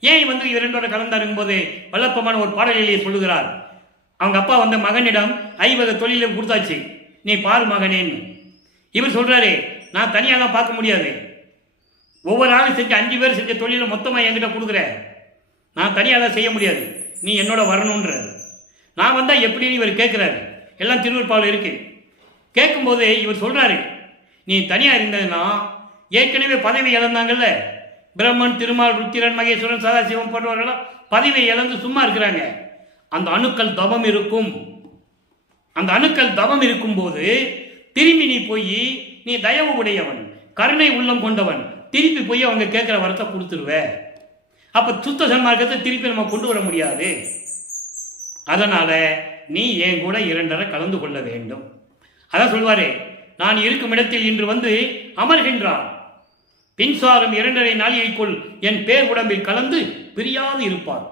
ஏன் இவர் 2 கலந்தாருங்கும் போது வல்லப்பமான ஒரு பாடலிலேயே சொல்லுகிறார். அவங்க அப்பா மகனிடம் 50 தொழிலும் கொடுத்தாச்சு, நீ பாரு மகனேன்னு. இவர் சொல்றாரு, நான் தனியாக தான் பார்க்க முடியாது, ஒவ்வொரு ஆளும் செஞ்ச 5 பேர் செஞ்ச தொழிலை மொத்தமாக என்கிட்ட கொடுக்குற, நான் தனியாக தான் செய்ய முடியாது, நீ என்னோட வரணுன்ற. நான் வந்தால் எப்படின்னு இவர் கேட்குறாரு. எல்லாம் திருவற்பாவில் இருக்கு. கேட்கும்போது இவர் சொல்றாரு, நீ தனியாக இருந்ததுன்னா ஏற்கனவே பதவி இழந்தாங்கல்ல, பிரம்மன், திருமால், ருத்திரன், மகேஸ்வரன், சதாசிவம் போன்றவர்களாம் பதவி இழந்து சும்மா இருக்கிறாங்க. அந்த அணுக்கள் தவம் இருக்கும். அந்த அணுக்கள் தவம் இருக்கும் போது திரும்பி நீ போய், நீ தயவு உடையவன், கருணை உள்ளம் கொண்டவன், திருப்பி போய் அவங்க கேட்கிற வரத்தை கொடுத்துருவ. அப்ப சுத்த சன்மார்க்கத்தை திருப்பி நம்ம கொண்டு வர முடியாது. அதனால நீ என் கூட 2 கலந்து கொள்ள வேண்டும். அதான் சொல்வாரு, நான் இருக்கும் இடத்தில் இன்று அமர்கின்றார், பின்சாரும் 2.5 நாளிகைக்குள் என் பேர் உடம்பில் கலந்து பிரியாது இருப்பார்.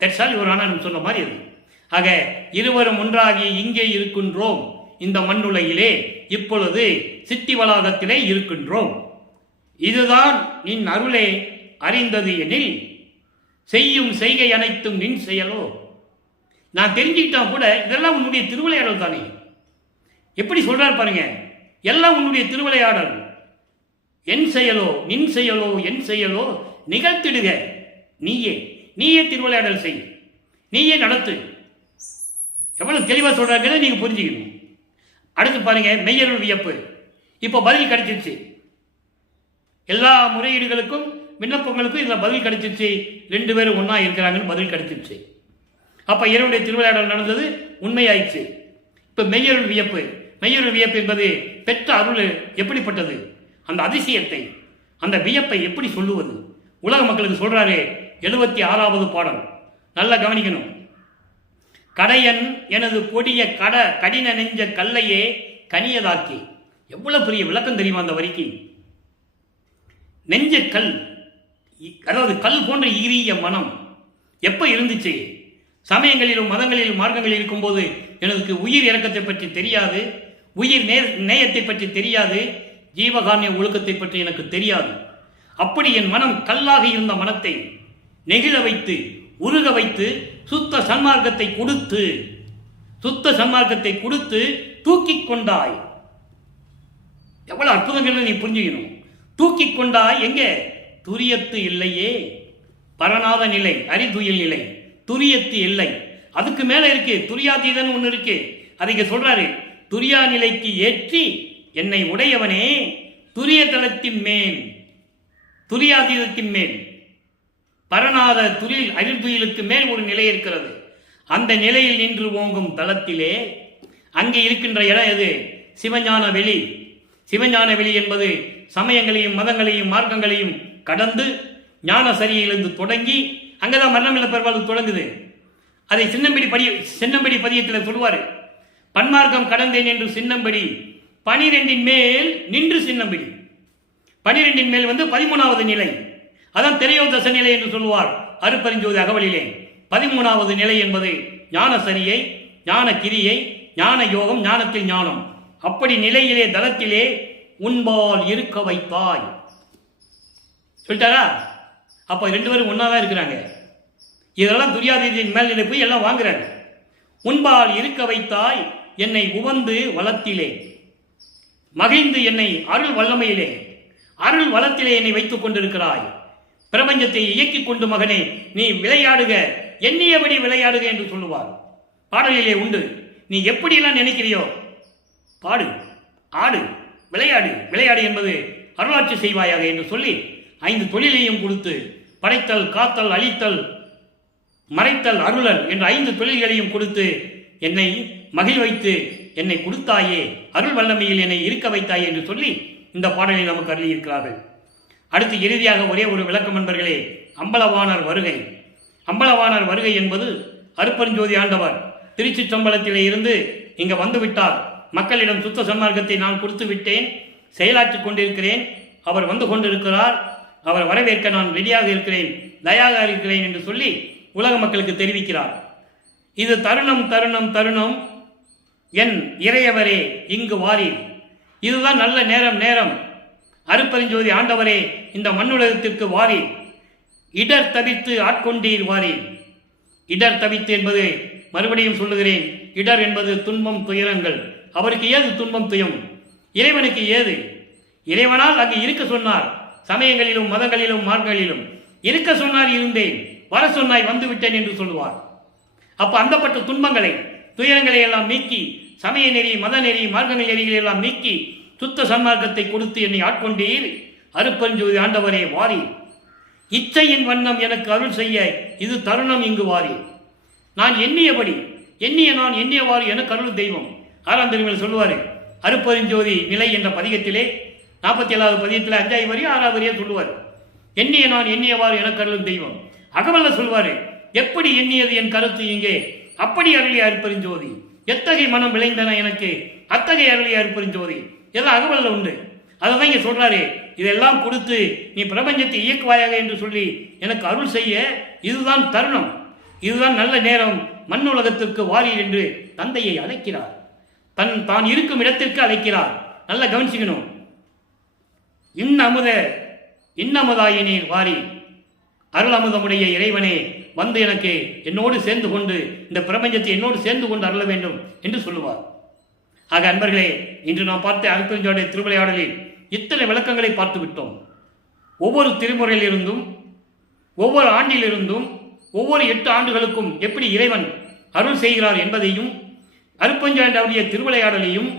தட்சால் இவர் ஆனாலும் சொன்ன மாதிரி அது. ஆக இருவரும் ஒன்றாகி இங்கே இருக்கின்றோம், இந்த மண்ணுலகிலே இப்பொழுது சித்தி வளாகத்திலே இருக்கின்றோம். இதுதான் நின் அருளே அறிந்தது எனில் செய்யும் செய்கை அனைத்தும் நின் செயலோ. நான் தெரிஞ்சுக்கிட்டா கூட இதெல்லாம் உன்னுடைய திருவிளையாடல் தானே. எப்படி சொல்றாரு பாருங்க, எல்லாம் உன்னுடைய திருவிளையாடல். என் செயலோ நின் செயலோ என் செயலோ நிகழ்த்திடுக, நீயே திருவிளையாடல் செய், நீயே நடத்து. எவ்வளவு தெளிவா சொல்றாங்க நீங்க புரிஞ்சுக்கணும். அடுத்து பாருங்க, மெய்யருள் வியப்பு. இப்போ பதில் கிடைச்சிருச்சு. எல்லா முறையீடுகளுக்கும் விண்ணப்பங்களுக்கும் இதுல பதில் கிடைச்சிருச்சு. 2 பேரும் ஒன்னா இருக்கிறாங்கன்னு பதில் கிடைச்சிருச்சு. அப்ப இறைவனுடைய திருவிளையாடல் நடந்தது, உண்மையாயிடுச்சு. இப்ப மெய்யருள் வியப்பு. மெய்யருள் வியப்பு என்பது பெற்ற அருள் எப்படிப்பட்டது, அந்த அதிசயத்தை, அந்த வியப்பை எப்படி சொல்லுவது, உலக மக்களுக்கு சொல்றாரு. 76வது பாடல் நல்லா கவனிக்கணும். கடையன் எனது கொடிய கடின நெஞ்ச கல்லையே கனியதாக்கி. எவ்வளவு பெரிய விளக்கம் தெரியுமா அந்த வரிக்கு. நெஞ்ச கல், அதாவது கல் போன்ற ஈரிய மனம் எப்ப இருந்துச்சு? சமயங்களிலும் மதங்களிலும் மார்க்கங்களில் இருக்கும்போது எனக்கு உயிர் இறக்கத்தை பற்றி தெரியாது, உயிர் நேயத்தை பற்றி தெரியாது, ஜீவகாருண்ய ஒழுக்கத்தை பற்றி எனக்கு தெரியாது. அப்படி என் மனம் கல்லாக இருந்த மனத்தை நெகிழ வைத்து உருக வைத்து சுத்த சன்மார்க்கத்தை கொடுத்து தூக்கி கொண்டாய். எவ்வளவு அற்புதங்கள் நீ புரிஞ்சுக்கணும். தூக்கி கொண்டாய் எங்கே? துரியத்து இல்லையே, பரநாத நிலை, அறிதுயில் நிலை, துரியத்து இல்லை. அதுக்கு மேல இருக்கு துரியாதீதன் ஒண்ணு இருக்கு. அதை சொல்றாரு, துரியா நிலைக்கு ஏற்றி என்னை உடையவனே துரிய தளத்தின் மேல், துரியாதீதத்தின் மேல், பரநாத துரில் அறிதுயிலுக்கு மேல் ஒரு நிலை இருக்கிறது. அந்த நிலையில் நின்று ஓங்கும் தளத்திலே அங்கே இருக்கின்ற இடம் எது? சிவஞான வெளி. சிவஞான வெளி என்பது சமயங்களையும் மதங்களையும் மார்க்கங்களையும் கடந்து ஞான சரியிலிருந்து தொடங்கி அங்கதான் மரணமில்ல பெருவாள் தொடங்குது. அதை சின்னம்படி பதியத்தில் சொல்வாரு. பன்மார்க்கம் கடந்தேன் என்று சின்னம்படி 12 மேல் நின்று சின்னம்படி. 12 மேல் 13வது நிலை, அதான் திரையோதச நிலை என்று சொல்லுவார் அருப்பெருஞ்சோதி அகவலிலே. 13வது நிலை என்பது ஞான சரியை, ஞான கிரியை, ஞான யோகம், ஞானத்தில் ஞானம். அப்படி நிலையிலே தளத்திலே உன்பால் இருக்க வைத்தாய் சொல்லிட்டாரா? அப்ப 2 பேரும் ஒன்னாதான் இருக்கிறாங்க. இதெல்லாம் துரியாதீதின் மேல்நிலை போய் எல்லாம் வாங்குறாங்க. உன்பால் இருக்க வைத்தாய் என்னை உவந்து வளத்திலே, மகிழ்ந்து என்னை அருள் வல்லமையிலே, அருள் வளத்திலே என்னை வைத்துக் கொண்டிருக்கிறாய். பிரபஞ்சத்தை இயக்கிக் கொண்டு மகனே நீ விளையாடுக, எண்ணியபடி விளையாடுக என்று சொல்லுவார். பாடலிலே உண்டு. நீ எப்படியெல்லாம் நினைக்கிறியோ பாடு, ஆடு, விளையாடு. விளையாடு என்பது அருளாட்சி செய்வாயாக என்று சொல்லி 5 தொழிலையும் கொடுத்து, படைத்தல், காத்தல், அழித்தல், மறைத்தல், அருளல் என்ற 5 தொழில்களையும் கொடுத்து என்னை மகிழ் வைத்து என்னை கொடுத்தாயே, அருள் வல்லமையில் என்னை இருக்க வைத்தாயே என்று சொல்லி இந்த பாடலை நமக்கு அருளியிருக்கிறார்கள். அடுத்து இறுதியாக ஒரே ஒரு விளக்கம் நண்பர்களே, அம்பலவாணர் வருகை. அம்பலவாணர் வருகை என்பது அருப்பெருஞ்சோதி ஆண்டவர் திருச்சிற்றம்பலத்திலே இருந்து இங்க வந்துவிட்டார். மக்களிடம் சுத்த சன்மார்க்கத்தை நான் கொடுத்து விட்டேன், செயலாற்றிக் கொண்டிருக்கிறேன், அவர் வந்து கொண்டிருக்கிறார், அவர் வரவேற்க நான் ரெடியாக இருக்கிறேன், தயாக இருக்கிறேன் என்று சொல்லி உலக மக்களுக்கு தெரிவிக்கிறார். இது தருணம் தருணம் தருணம் என் இறையவரே இங்கு வாரீர். இதுதான் நல்ல நேரம். அருப்பெருஞ்சோதி ஆண்டவரே இந்த மண்ணுலகத்திற்கு வாரீர். இடர் தவித்து ஆட்கொண்டீர் வாரீர். இடர் தவித்து என்பது மறுபடியும் சொல்லுகிறேன், இடர் என்பது துன்பம், துயரங்கள். அவருக்கு ஏது துன்பம், துயம்? இறைவனுக்கு ஏது? இறைவனால் அங்கு இருக்க சொன்னார். சமயங்களிலும் மதங்களிலும் மார்க்கங்களிலும் இருக்க சொன்னார், இருந்தேன். வர சொன்னாய், வந்து விட்டேன் என்று சொல்லுவார். அப்ப அந்தப்பட்ட துன்பங்களை, துயரங்களை எல்லாம் நீக்கி, சமய நெறி, மத நெறி, மார்க்க நெறிகளை எல்லாம் நீக்கி சுத்த சன்மார்க்கத்தை கொடுத்து என்னை ஆட்கொண்டீர். அருப்பெருஞ்சோதி ஆண்டவரே வாரி. இச்சையின் வண்ணம் எனக்கு அருள் செய்ய இது தருணம் இங்கு வாரி. நான் எண்ணியபடி, நான் எண்ணியவாறு எனக்கு அருள் தெய்வம். 6ஆம் திருமுறையில் சொல்லுவாரு. அருப்பெருஞ்சோதி நிலை என்ற பதிகத்திலே 47வது பதிகத்தில் 5வது வரி 6வது வரியா சொல்லுவார். நான் எண்ணியவாறு எனக்கு அருள் தெய்வம். அகவல்ல சொல்வாரு, எப்படி எண்ணியது என் கருத்து இங்கே, அப்படி அருளிய அருப்பெருஞ்சோதி. எத்தகைய மனம் விளைந்தன எனக்கு, அத்தகைய அருளிய அருப்பெருஞ்சோதி. இதெல்லாம் அகவல்ல உண்டு. அதை தான் இங்க சொல்றாரு. இதெல்லாம் கொடுத்து நீ பிரபஞ்சத்தை இயக்குவாயாக என்று சொல்லி எனக்கு அருள் செய்ய இதுதான் தருணம், இதுதான் நல்ல நேரம், மண்ணுலகத்திற்கு வாரீர் என்று தந்தையை அழைக்கிறார். தான் இருக்கும் இடத்திற்கு அழைக்கிறார். நல்லா கவனிச்சுக்கணும். இன்னமுதாயினீர் வாரி. அருள் அமுதமுடைய இறைவனே வந்து எனக்கு என்னோடு சேர்ந்து கொண்டு இந்த பிரபஞ்சத்தை என்னோடு சேர்ந்து கொண்டு அருள வேண்டும் என்று சொல்லுவார். ஆக அன்பர்களே, இன்று நாம் பார்த்த அருப்பெருஞ்சோதி திருவிளையாடலில் இத்தனை விளக்கங்களை பார்த்து விட்டோம். ஒவ்வொரு திருமுறையிலிருந்தும், ஒவ்வொரு ஆண்டிலிருந்தும், ஒவ்வொரு 8 ஆண்டுகளுக்கும் எப்படி இறைவன் அருள் செய்கிறார் என்பதையும், அருப்பெருஞ்சோதியுடைய திருவிளையாடலையும்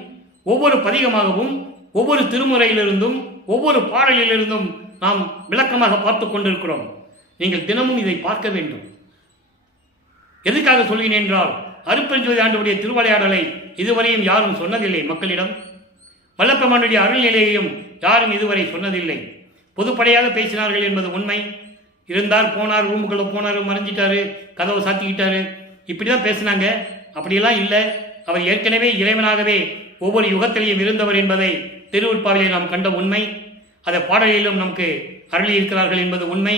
ஒவ்வொரு பதிகமாகவும், ஒவ்வொரு திருமுறையிலிருந்தும், ஒவ்வொரு பாடலிலிருந்தும் நாம் விளக்கமாக பார்த்து கொண்டிருக்கிறோம். நீங்கள் தினமும் இதை பார்க்க வேண்டும். எதுக்காக சொல்கிறேன் என்றால், அருப்பெருஞ்சோதி ஆண்டவருடைய திருவிளையாடலை இதுவரையும் யாரும் சொன்னதில்லை. மக்களிடம் வல்லப்பெருமானுடைய அருள்நிலையையும் யாரும் இதுவரை சொன்னதில்லை. பொதுப்படையாக பேசினார்கள் என்பது உண்மை. இருந்தார், போனார், ரூமுக்குள்ள போனார், மறைஞ்சிட்டாரு, கதவை சாத்திக்கிட்டாரு, இப்படிதான் பேசினாங்க. அப்படியெல்லாம் இல்லை. அவர் ஏற்கனவே இறைவனாகவே ஒவ்வொரு யுகத்திலையும் இருந்தவர் என்பதை திருவுட்பாவிலே நாம் கண்ட உண்மை. அதை பாடலிலும் நமக்கு அருளி இருக்கிறார்கள் என்பது உண்மை.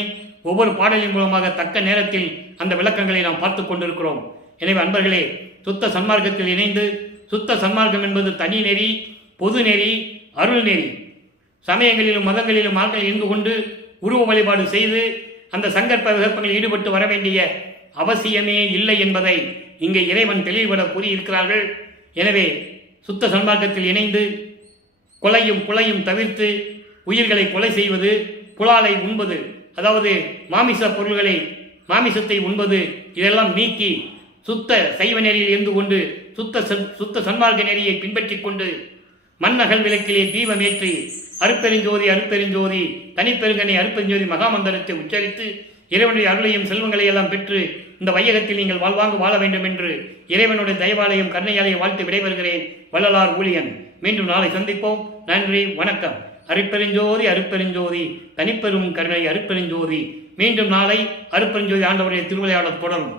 ஒவ்வொரு பாடலின் மூலமாக தக்க நேரத்தில் அந்த விளக்கங்களை நாம் பார்த்து கொண்டிருக்கிறோம். எனவே அன்பர்களே, சுத்த சன்மார்க்கத்தில் இணைந்து, சுத்த சன்மார்க்கம் என்பது தனி நெறி, பொது நெறி, அருள் நெறி. சமயங்களிலும் மதங்களிலும் ஆட்கள் இருந்து கொண்டு உருவ வழிபாடு செய்து அந்த சங்கற்ப விகற்பங்களில் ஈடுபட்டு வர வேண்டிய அவசியமே இல்லை என்பதை இங்கே இறைவன் தெளிவுபட கூறியிருக்கிறார்கள். எனவே சுத்த சன்மார்க்கத்தில் இணைந்து கொலையும் புலையும் தவிர்த்து உயிர்களை கொலை செய்வது, புலாலை உண்பது, அதாவது மாமிச பொருள்களை, மாமிசத்தை உண்பது, இதெல்லாம் நீக்கி சுத்த சைவ நெறியில் இருந்து கொண்டு சுத்த சன்மார்க்க நெறியை பின்பற்றிக் கொண்டு மண்ணகல் விளக்கிலே தீபமேற்றி அருப்பெருஞ்சோதி அருப்பெருஞ்சோதி தனிப்பெருங்கனை அருப்பெருஞ்சோதி மகாமந்திரத்தை உச்சரித்து இறைவனுடைய அருளையும் செல்வங்களை எல்லாம் பெற்று இந்த வையகத்தில் நீங்கள் வாழ்வாங்கு வாழ வேண்டும் என்று இறைவனுடைய தயவாலயம் கருணையாலயம் வாழ்த்து விடைபெறுகிறேன். வள்ளலார் ஊழியன். மீண்டும் நாளை சந்திப்போம். நன்றி, வணக்கம். அருப்பெருஞ்சோதி அருப்பெருஞ்சோதி தனிப்பெரும் கருணை அருப்பெருஞ்சோதி. மீண்டும் நாளை அருப்பெருஞ்சோதி ஆண்டவருடைய திருவிளையாடல் தொடரும்.